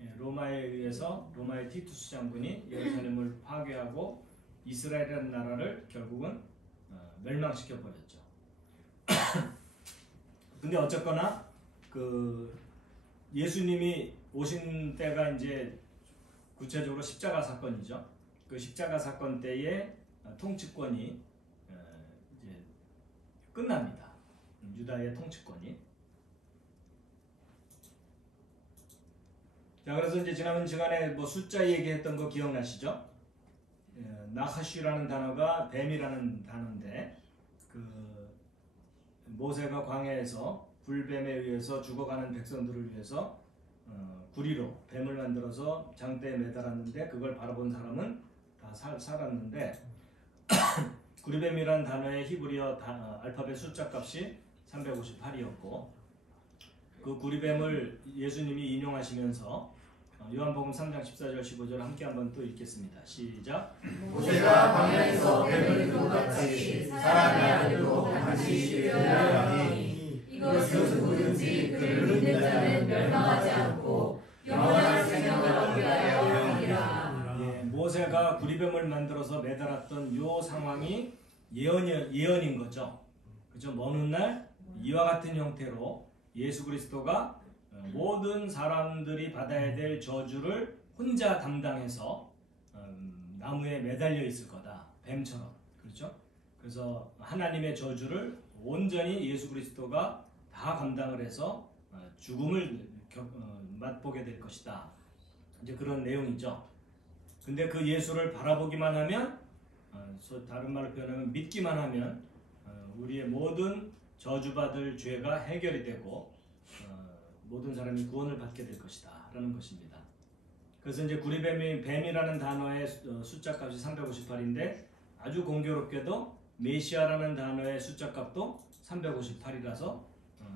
예, 로마에 의해서 로마의 티투스 장군이 예루살렘을 파괴하고 이스라엘이라는 나라를 결국은 멸망시켜 버렸죠. 근데 어쨌거나 그 예수님이 오신 때가 이제 구체적으로 십자가 사건이죠. 그 십자가 사건 때에 통치권이 이제 끝납니다. 유다의 통치권이. 자, 그래서 이제 지난 시간에 뭐 숫자 얘기했던 거 기억나시죠? 나하슈라는 단어가 뱀이라는 단어인데 그 모세가 광야에서 불뱀에 의해서 죽어가는 백성들을 위해서 구리로 뱀을 만들어서 장대에 매달았는데 그걸 바라본 사람은 다 살았는데 구리뱀이라는 단어의 히브리어 알파벳 숫자 값이 358이었고 그 구리뱀을 예수님이 인용하시면서 요한복음 3장 14절 15절 함께 한번 또 읽겠습니다. 시작. 모세가 광야에서 뱀을 이룬 것 같이 사람의 아들도 반드시 되리니 이것은 누구든지 그를 믿는 자는 멸망하지 않고 영원한 생명을 얻게 하려 함이라. 예, 모세가 구리뱀을 만들어서 매달았던 요 상황이 예언인 거죠. 그죠? 먼 훗날 이와 같은 형태로 예수 그리스도가 모든 사람들이 받아야 될 저주를 혼자 담당해서 나무에 매달려 있을 거다. 뱀처럼. 그렇죠? 그래서 하나님의 저주를 온전히 예수 그리스도가 다 감당을 해서 죽음을 맛보게 될 것이다. 이제 그런 내용이죠. 근데 그 예수를 바라보기만 하면, 다른 말로 표현하면 믿기만 하면 우리의 모든 저주받을 죄가 해결이 되고 모든 사람이 구원을 받게 될 것이다 라는 것입니다. 그래서 이제 뱀이라는 단어의 숫자값이 358인데 아주 공교롭게도 메시아라는 단어의 숫자값도 358이라서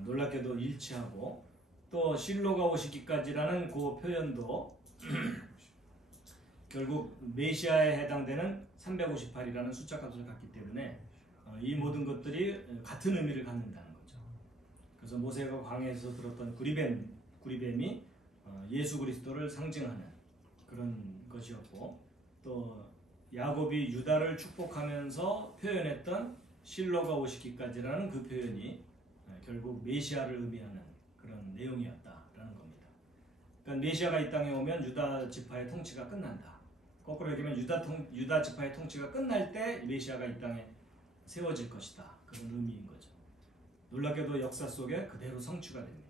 놀랍게도 일치하고 또 실로가 오시기까지라는 그 표현도 결국 메시아에 해당되는 358이라는 숫자값을 갖기 때문에 이 모든 것들이 같은 의미를 갖는다는 거죠. 그래서 모세가 광야에서 들었던 구리뱀이 예수 그리스도를 상징하는 그런 것이었고 또 야곱이 유다를 축복하면서 표현했던 실로가 오시기까지라는 그 표현이 결국 메시아를 의미하는 그런 내용이었다라는 겁니다. 그러니까 메시아가 이 땅에 오면 유다 지파의 통치가 끝난다. 거꾸로 얘기하면 유다 지파의 통치가 끝날 때 메시아가 이 땅에 세워질 것이다. 그런 의미인 거죠. 놀랍게도 역사 속에 그대로 성취가 됩니다.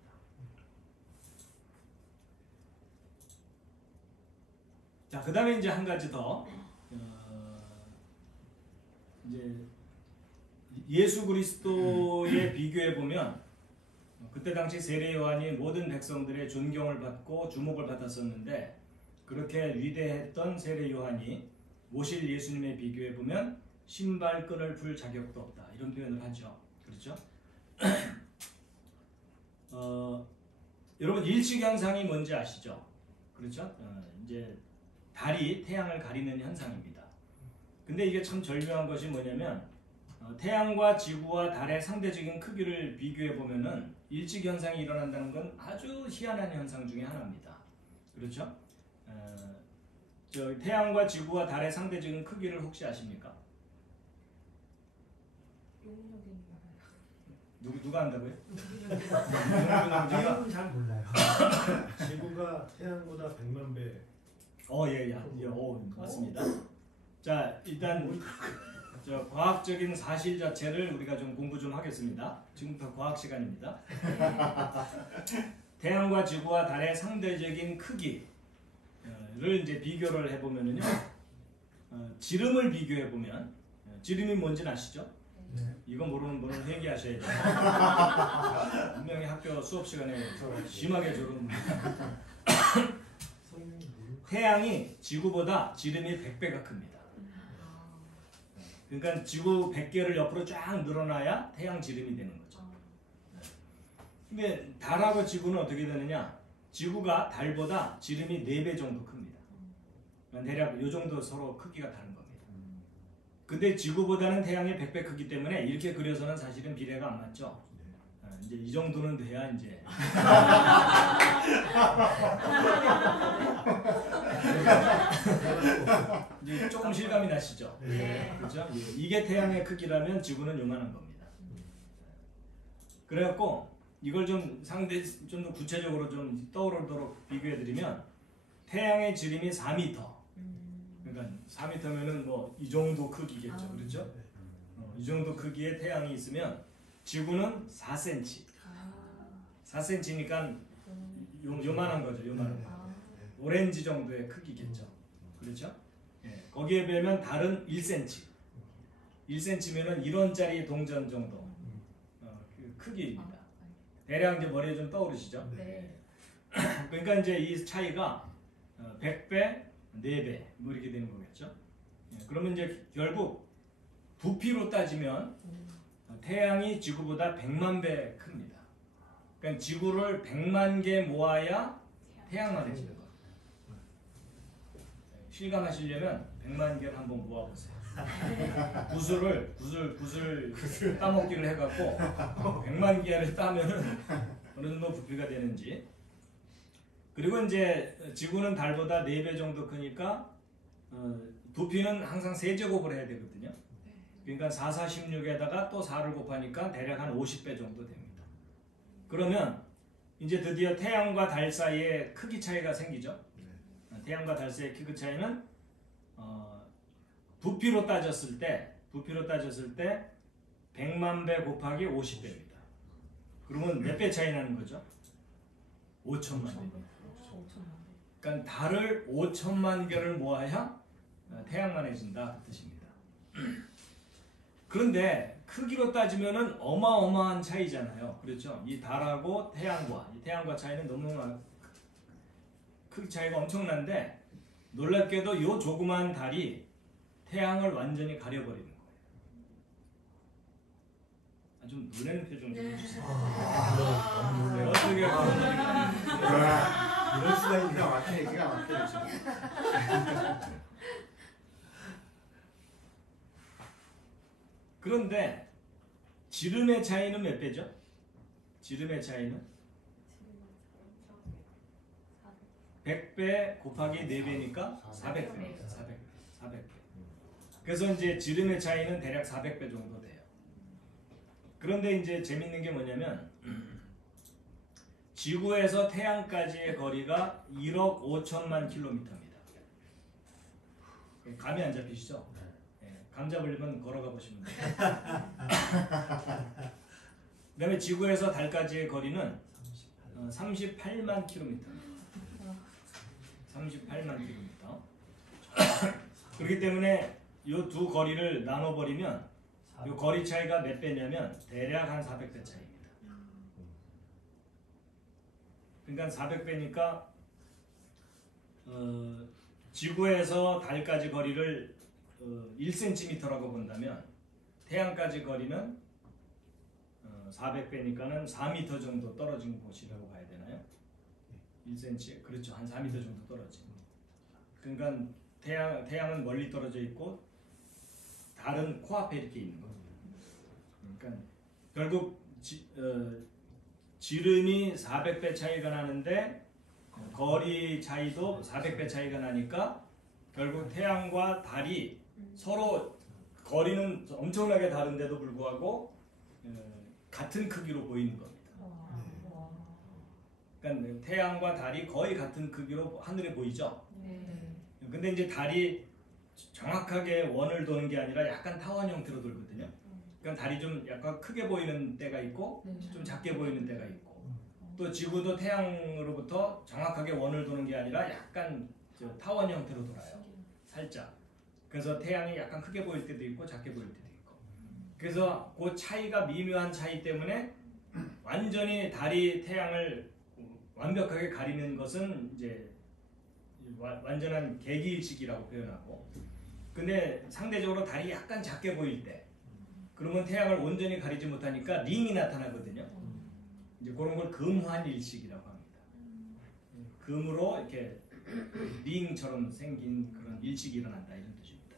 자, 그 다음에 이제 한 가지 더 이제 예수 그리스도에 비교해 보면 그때 당시 세례 요한이 모든 백성들의 존경을 받고 주목을 받았었는데 그렇게 위대했던 세례 요한이 모실 예수님에 비교해 보면 신발끈을 풀 자격도 없다 이런 표현을 하죠. 그렇죠? 여러분 일식현상이 뭔지 아시죠? 그렇죠? 이제 달이 태양을 가리는 현상입니다. 근데 이게 참 절묘한 것이 뭐냐면 태양과 지구와 달의 상대적인 크기를 비교해 보면은 일식현상이 일어난다는 건 아주 희한한 현상 중에 하나입니다. 그렇죠? 태양과 지구와 달의 상대적인 크기를 혹시 아십니까? 누가 안다고요? 이건 잘 몰라요. 지구가 태양보다 100만 배. 맞습니다. 자, 일단 과학적인 사실 자체를 우리가 좀 공부 좀 하겠습니다. 지금부터 과학 시간입니다. 태양과 지구와 달의 상대적인 크기를 이제 비교를 해보면요, 지름을 비교해 보면 지름이 뭔지는 아시죠? 이거 모르는 분은 회개하셔야 돼요. 분명히 학교 수업 시간에 심하게 졸은 분. 태양이 지구보다 지름이 100배가 큽니다. 그러니까 지구 100개를 옆으로 쫙 늘어나야 태양 지름이 되는 거죠. 근데 달하고 지구는 어떻게 되느냐? 지구가 달보다 지름이 4배 정도 큽니다. 그러니까 대략 이 정도 서로 크기가 다른 겁니다. 근데 지구보다는 태양이 100배 크기 때문에 이렇게 그려서는 사실은 비례가 안 맞죠. 이제 이 정도는 돼야 이제 이제 조금 실감이 나시죠? 네. 그렇죠? 이게 태양의 크기라면 지구는 요만한 겁니다. 그래갖고 이걸 좀 좀 더 구체적으로 좀 떠오르도록 비교해드리면 태양의 지름이 4m. 그러니까 4m면은 뭐 이 정도 크기겠죠, 그렇죠? 이 정도 크기의 태양이 있으면 지구는 4cm. 4cm니까 요만한 거죠, 요만한 거. 오렌지 정도의 크기겠죠, 그렇죠? 예, 거기에 비하면 달은 1cm. 1cm면은 1원짜리 동전 정도 그 크기입니다. 대략 이제 머리에 좀 떠오르시죠? 네. 그러니까 이제 이 차이가 100배, 4배 뭐 이렇게 되는 거겠죠. 예, 그러면 이제 결국 부피로 따지면 태양이 지구보다 100만 배 큽니다. 그러니까 지구를 100만 개 모아야 태양만 해지는 거예요. 실감하시려면 100만 개를 한번 모아보세요. 붓을 따먹기를 해갖고 100만 개를 따면은 어느 정도 부피가 되는지. 그리고 이제 지구는 달보다 4배 정도 크니까 부피는 항상 세제곱을 해야 되거든요. 그러니까 4, 4, 16에다가 또 4를 곱하니까 대략 한 50배 정도 됩니다. 그러면 이제 드디어 태양과 달 사이에 크기 차이가 생기죠. 태양과 달 사이의 크기 차이는 부피로 따졌을 때 100만 배 곱하기 50배입니다. 그러면 몇 배 차이 나는 거죠? 5천만 배. 그러니까 달을 5천만 개를 모아야 태양만해진다 그 뜻입니다. 그런데 크기로 따지면은 어마어마한 차이잖아요. 그렇죠? 이 달하고 태양과 차이는 너무 크기 차이가 엄청난데 놀랍게도 이 조그만 달이 태양을 완전히 가려버리는 거예요. 좀 놀라는 표정 좀 해주세요. 어떻게 이럴 수가 있나 막히네, 기가 막히네 지금. 그런데 지름의 차이는 몇 배죠? 지름의 차이는 100배 곱하기 4배니까 400배입니다. 400배. 그래서 이제 지름의 차이는 대략 400배 정도 돼요. 그런데 이제 재밌는 게 뭐냐면 지구에서 태양까지의 거리가 1억 5천만 킬로미터입니다. 감이 안 잡히시죠? 네, 감 잡으려면 걸어가 보시면 돼요. 그 다음에 지구에서 달까지의 거리는 38만 킬로미터입니다. 38만 킬로미터. 그렇기 때문에 이 두 거리를 나눠버리면 이 거리 차이가 몇 배냐면 대략 한 400배 차이입니다. 그러니까 400배니까 지구에서 달까지 거리를 1cm라고 본다면 태양까지 거리는 400배니까는 4m 정도 떨어진 곳이라고 봐야 되나요? 1cm, 그렇죠. 한 4m 정도 떨어진. 그러니까 태양은 멀리 떨어져 있고 달은 코앞에 이렇게 있는 겁니다. 그러니까 결국 지름이 400배 차이가 나는데 거리 차이도 400배 차이가 나니까 결국 태양과 달이 서로 거리는 엄청나게 다른데도 불구하고 같은 크기로 보이는 겁니다. 그러니까 태양과 달이 거의 같은 크기로 하늘에 보이죠. 근데 이제 달이 정확하게 원을 도는 게 아니라 약간 타원 형태로 돌거든요. 그러니까 달이 좀 약간 크게 보이는 때가 있고 좀 작게 보이는 때가 있고 또 지구도 태양으로부터 정확하게 원을 도는 게 아니라 약간 타원 형태로 돌아요. 살짝. 그래서 태양이 약간 크게 보일 때도 있고 작게 보일 때도 있고. 그래서 그 차이가 미묘한 차이 때문에 완전히 달이 태양을 완벽하게 가리는 것은 이제 완전한 개기일식이라고 표현하고, 근데 상대적으로 달이 약간 작게 보일 때, 그러면 태양을 온전히 가리지 못하니까 링이 나타나거든요. 이제 그런 걸 금환일식이라고 합니다. 금으로 이렇게 링처럼 생긴 그런 일식이 일어난다, 이런 뜻입니다.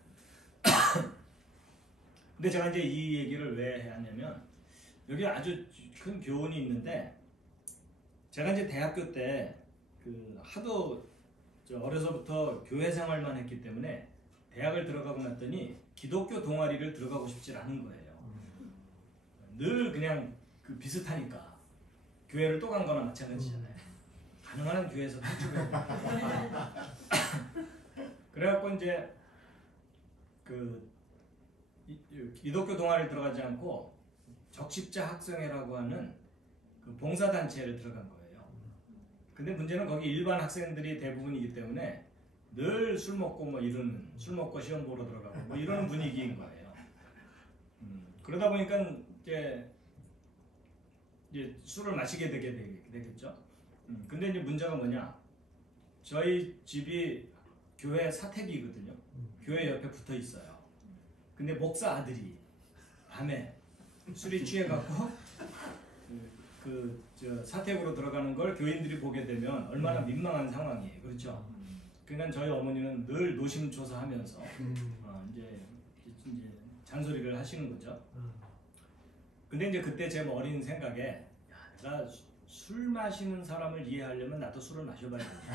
근데 제가 이제 이 얘기를 왜 하냐면, 여기 아주 큰 교훈이 있는데, 제가 이제 대학교 때 그 하도 어려서부터 교회 생활만 했기 때문에 대학을 들어가고 났더니 기독교 동아리를 들어가고 싶지 않은 거예요. 늘 그냥 그 비슷하니까 교회를 또 간 거나 마찬가지잖아요. 가능한 한 교회에서 탈출해야 돼요. 그래갖고 이제 그 기독교 동아리를 들어가지 않고 적십자 학생회라고 하는 그 봉사단체를 들어간 거예요. 근데 문제는 거기 일반 학생들이 대부분이기 때문에 늘 술 먹고 뭐 이러는, 술 먹고 시험 보러 들어가고 뭐 이러는 분위기인 거예요. 그러다 보니까 이제 술을 마시게 되겠죠. 근데 이제 문제가 뭐냐? 저희 집이 교회 사택이거든요. 교회 옆에 붙어 있어요. 근데 목사 아들이 밤에 술이 취해갖고 저 사택으로 들어가는 걸 교인들이 보게 되면 얼마나 민망한 상황이에요. 그렇죠? 그러니까 저희 어머니는 늘 노심초사하면서 이제 잔소리를 하시는 거죠. 근데 이제 그때 제 어린 생각에, 야, 내가 술 마시는 사람을 이해하려면 나도 술을 마셔봐야겠다.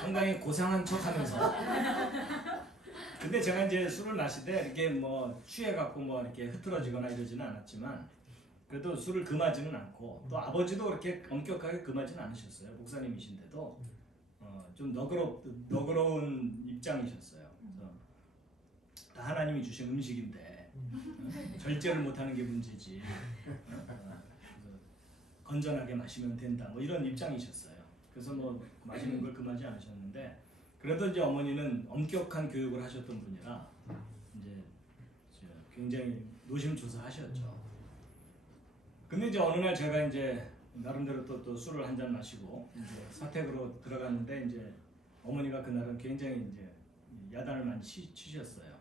상당히 고상한 척하면서. 근데 제가 이제 술을 마실 때 이렇게 뭐 취해갖고 뭐 이렇게 흐트러지거나 이러지는 않았지만, 그래도 술을 금하지는 않고, 또 아버지도 그렇게 엄격하게 금하지는 않으셨어요. 목사님이신데도 좀 너그러운 입장이셨어요. 그래서 다 하나님이 주신 음식인데 절제를 못하는 게 문제지. 그래서 건전하게 마시면 된다. 뭐 이런 입장이셨어요. 그래서 뭐 마시는 걸 금하지 않으셨는데, 그래도 이제 어머니는 엄격한 교육을 하셨던 분이라 이제 굉장히 노심초사하셨죠. 근데 이제 어느 날 제가 이제 나름대로 또 술을 한 잔 마시고 이제 사택으로 들어갔는데, 이제 어머니가 그날은 굉장히 이제 야단을 많이 치셨어요.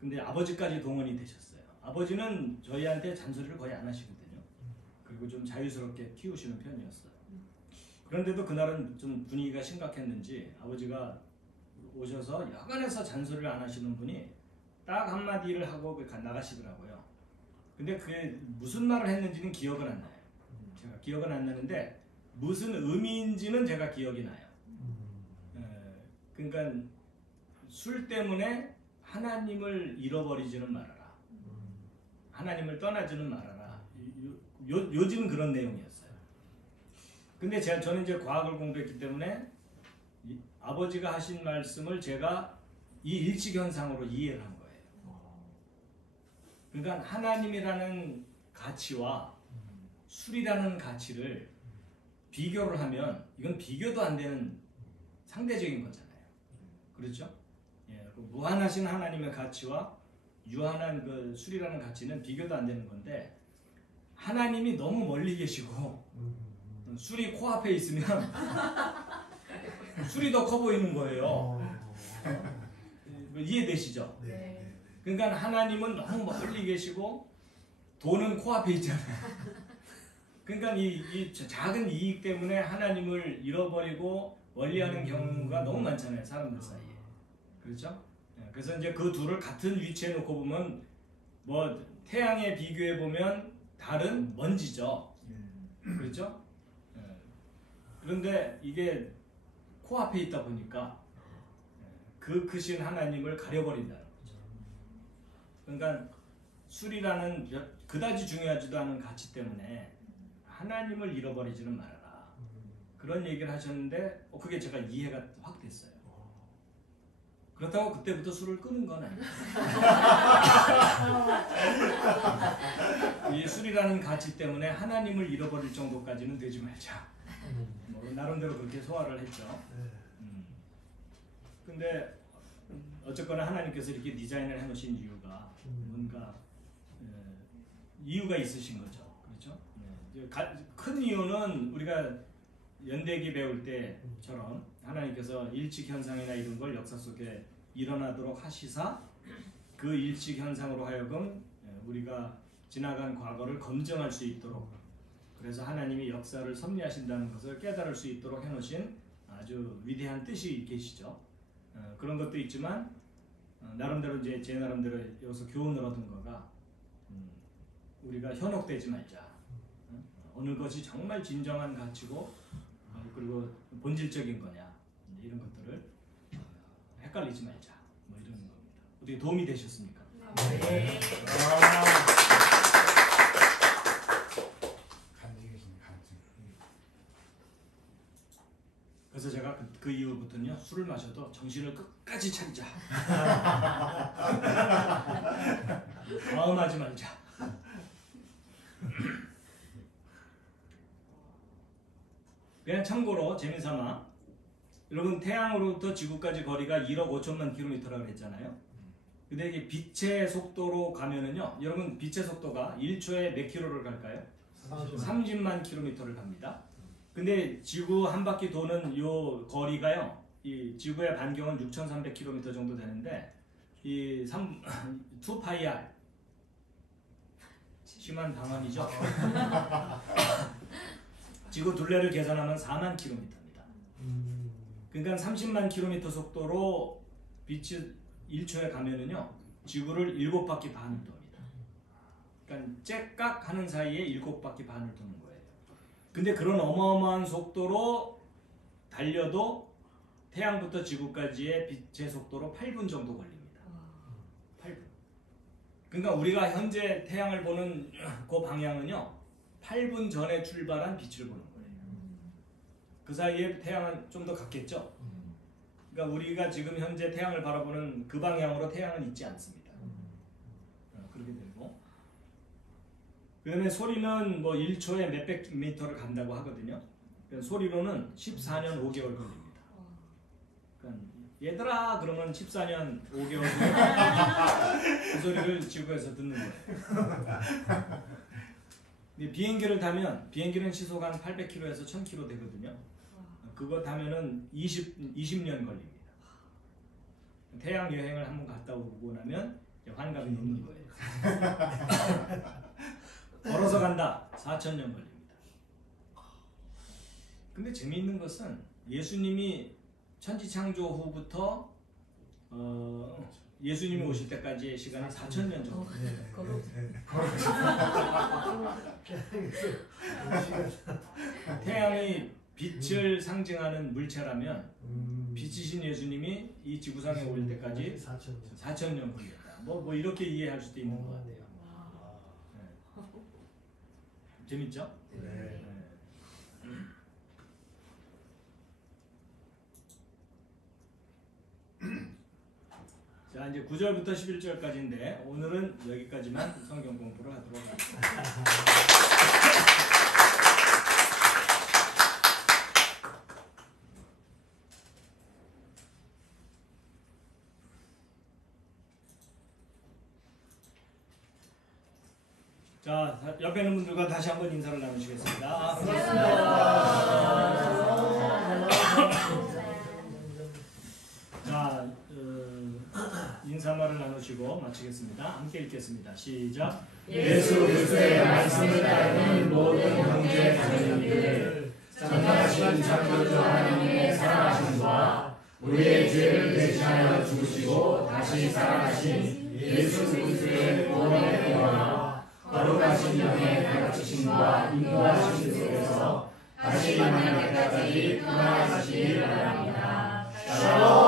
근데 아버지까지 동원이 되셨어요. 아버지는 저희한테 잔소리를 거의 안 하시거든요. 그리고 좀 자유스럽게 키우시는 편이었어요. 그런데도 그날은 좀 분위기가 심각했는지 아버지가 오셔서 여간해서 잔소리를 안 하시는 분이 딱 한마디를 하고 나가시더라고요. 근데 그게 무슨 말을 했는지는 기억은 안 나요. 제가 기억은 안 나는데 무슨 의미인지는 제가 기억이 나요. 그러니까 술 때문에 하나님을 잃어버리지는 말아라. 하나님을 떠나지는 말아라. 요즘 그런 내용이었어요. 근데 저는 이제 과학을 공부했기 때문에 아버지가 하신 말씀을 제가 이 일치현상으로 이해를 한 거예요. 그러니까 하나님이라는 가치와 술이라는 가치를 비교를 하면 이건 비교도 안 되는 상대적인 거잖아요. 그렇죠? 예, 그 무한하신 하나님의 가치와 유한한 그 술이라는 가치는 비교도 안 되는 건데, 하나님이 너무 멀리 계시고 술이 코앞에 있으면 술이 더 커 보이는 거예요. 이해되시죠? 네. 그러니까 하나님은 너무 멀리 계시고 돈은 코앞에 있잖아요. 그러니까 이 작은 이익 때문에 하나님을 잃어버리고 멀리하는 경우가 너무 많잖아요, 사람들 사이에. 그렇죠? 그래서 이제 그 둘을 같은 위치에 놓고 보면, 뭐 태양에 비교해 보면 달은 먼지죠. 그렇죠? 그런데 이게 코앞에 있다 보니까 그 크신 하나님을 가려버린다는 거죠. 그러니까 술이라는 그다지 중요하지도 않은 가치 때문에 하나님을 잃어버리지는 말아라. 그런 얘기를 하셨는데 그게 제가 이해가 확 됐어요. 그렇다고 그때부터 술을 끊은 건 아니에요. 이 술이라는 가치 때문에 하나님을 잃어버릴 정도까지는 되지 말자. 뭐 나름대로 그렇게 소화를 했죠. 근데 어쨌거나 하나님께서 이렇게 디자인을 해놓으신 이유가 뭔가 이유가 있으신 거죠. 그렇죠? 큰 이유는 우리가 연대기 배울 때처럼 하나님께서 일찍 현상이나 이런 걸 역사 속에 일어나도록 하시사 그 일찍 현상으로 하여금 우리가 지나간 과거를 검증할 수 있도록, 그래서 하나님이 역사를 섭리하신다는 것을 깨달을 수 있도록 해놓으신 아주 위대한 뜻이 계시죠. 그런 것도 있지만 나름대로 이제 제 나름대로 여기서 교훈을 얻은 거가 우리가 현혹되지 말자. 어느 것이 정말 진정한 가치고 그리고 본질적인 거냐 이런 것들을 헷갈리지 말자. 뭐 이런 겁니다. 어떻게 도움이 되셨습니까? 네. 간증이시네, 간증. 그래서 제가 그 이후부터는요, 술을 마셔도 정신을 끝까지 차리자. 마음하지 말자. 그냥 참고로 재미삼아, 여러분 태양으로부터 지구까지 거리가 1억 5천만 킬로미터라고 했잖아요. 근데 이게 빛의 속도로 가면은요, 여러분 빛의 속도가 1초에 몇 킬로를 갈까요? 30만 킬로미터를 갑니다. 근데 지구 한 바퀴 도는 요 거리가요, 이 지구의 반경은 6,300km 정도 되는데 이 2πr 심한 방언이죠. 지구 둘레를 계산하면 4만 킬로미터입니다. 그러니까 30만 킬로미터 속도로 빛이 1초에 가면은요, 지구를 7바퀴 반을 돕니다. 그러니까 째깍 하는 사이에 7바퀴 반을 도는 거예요. 근데 그런 어마어마한 속도로 달려도 태양부터 지구까지의 빛의 속도로 8분 정도 걸립니다. 8분. 그러니까 우리가 현재 태양을 보는 그 방향은요, 8분 전에 출발한 빛을 보는 거예요. 그 사이에 태양은 좀 더 갔겠죠? 그러니까 우리가 지금 현재 태양을 바라보는 그 방향으로 태양은 있지 않습니다. 그렇게 되고, 그 다음에 소리는 뭐 1초에 몇백 미터를 간다고 하거든요. 소리로는 14년 5개월 걸립니다. 그러니까 얘들아 그러면 14년 5개월 그 소리를 지구에서 듣는 거예요. 근데 비행기를 타면, 비행기는 시속 한 800km에서 1000km 되거든요. 그거 타면은 20년 걸립니다. 태양 여행을 한번 갔다 오고 나면 환갑이 넘는 거예요. 걸어서 간다, 4000년 걸립니다. 근데 재미있는 것은 예수님이 천지창조 후부터 예수님이 오실 때까지의 시간이 4000년 정도. 태양이 빛을 상징하는 물체라면 빛이신 예수님이 이 지구상에 올 때까지 4000년 걸렸다. 뭐 이렇게 이해할 수도 있는 것 같아요. 네. 재밌죠? 네. 자, 이제 9절부터 11절까지인데 오늘은 여기까지만 성경 공부를 하도록 하겠습니다. 자, 옆에 있는 분들과 다시 한번 인사를 나누시겠습니다. 자, 인사말을 나누시고 마치겠습니다. 함께 읽겠습니다. 시작. 예수 그리스도의 말씀을 따르는 모든 형제 자매님들, 전능하신 창조주 하나님의 살아가심과 우리의 죄를 대신하여 죽으시고 다시 살아가신 예수 그리스도의 구원의 은혜와 거룩하신 영의 가르치심과 인도하심 속에서 다시 만날 때까지 평안하시길 바랍니다. 샬롬.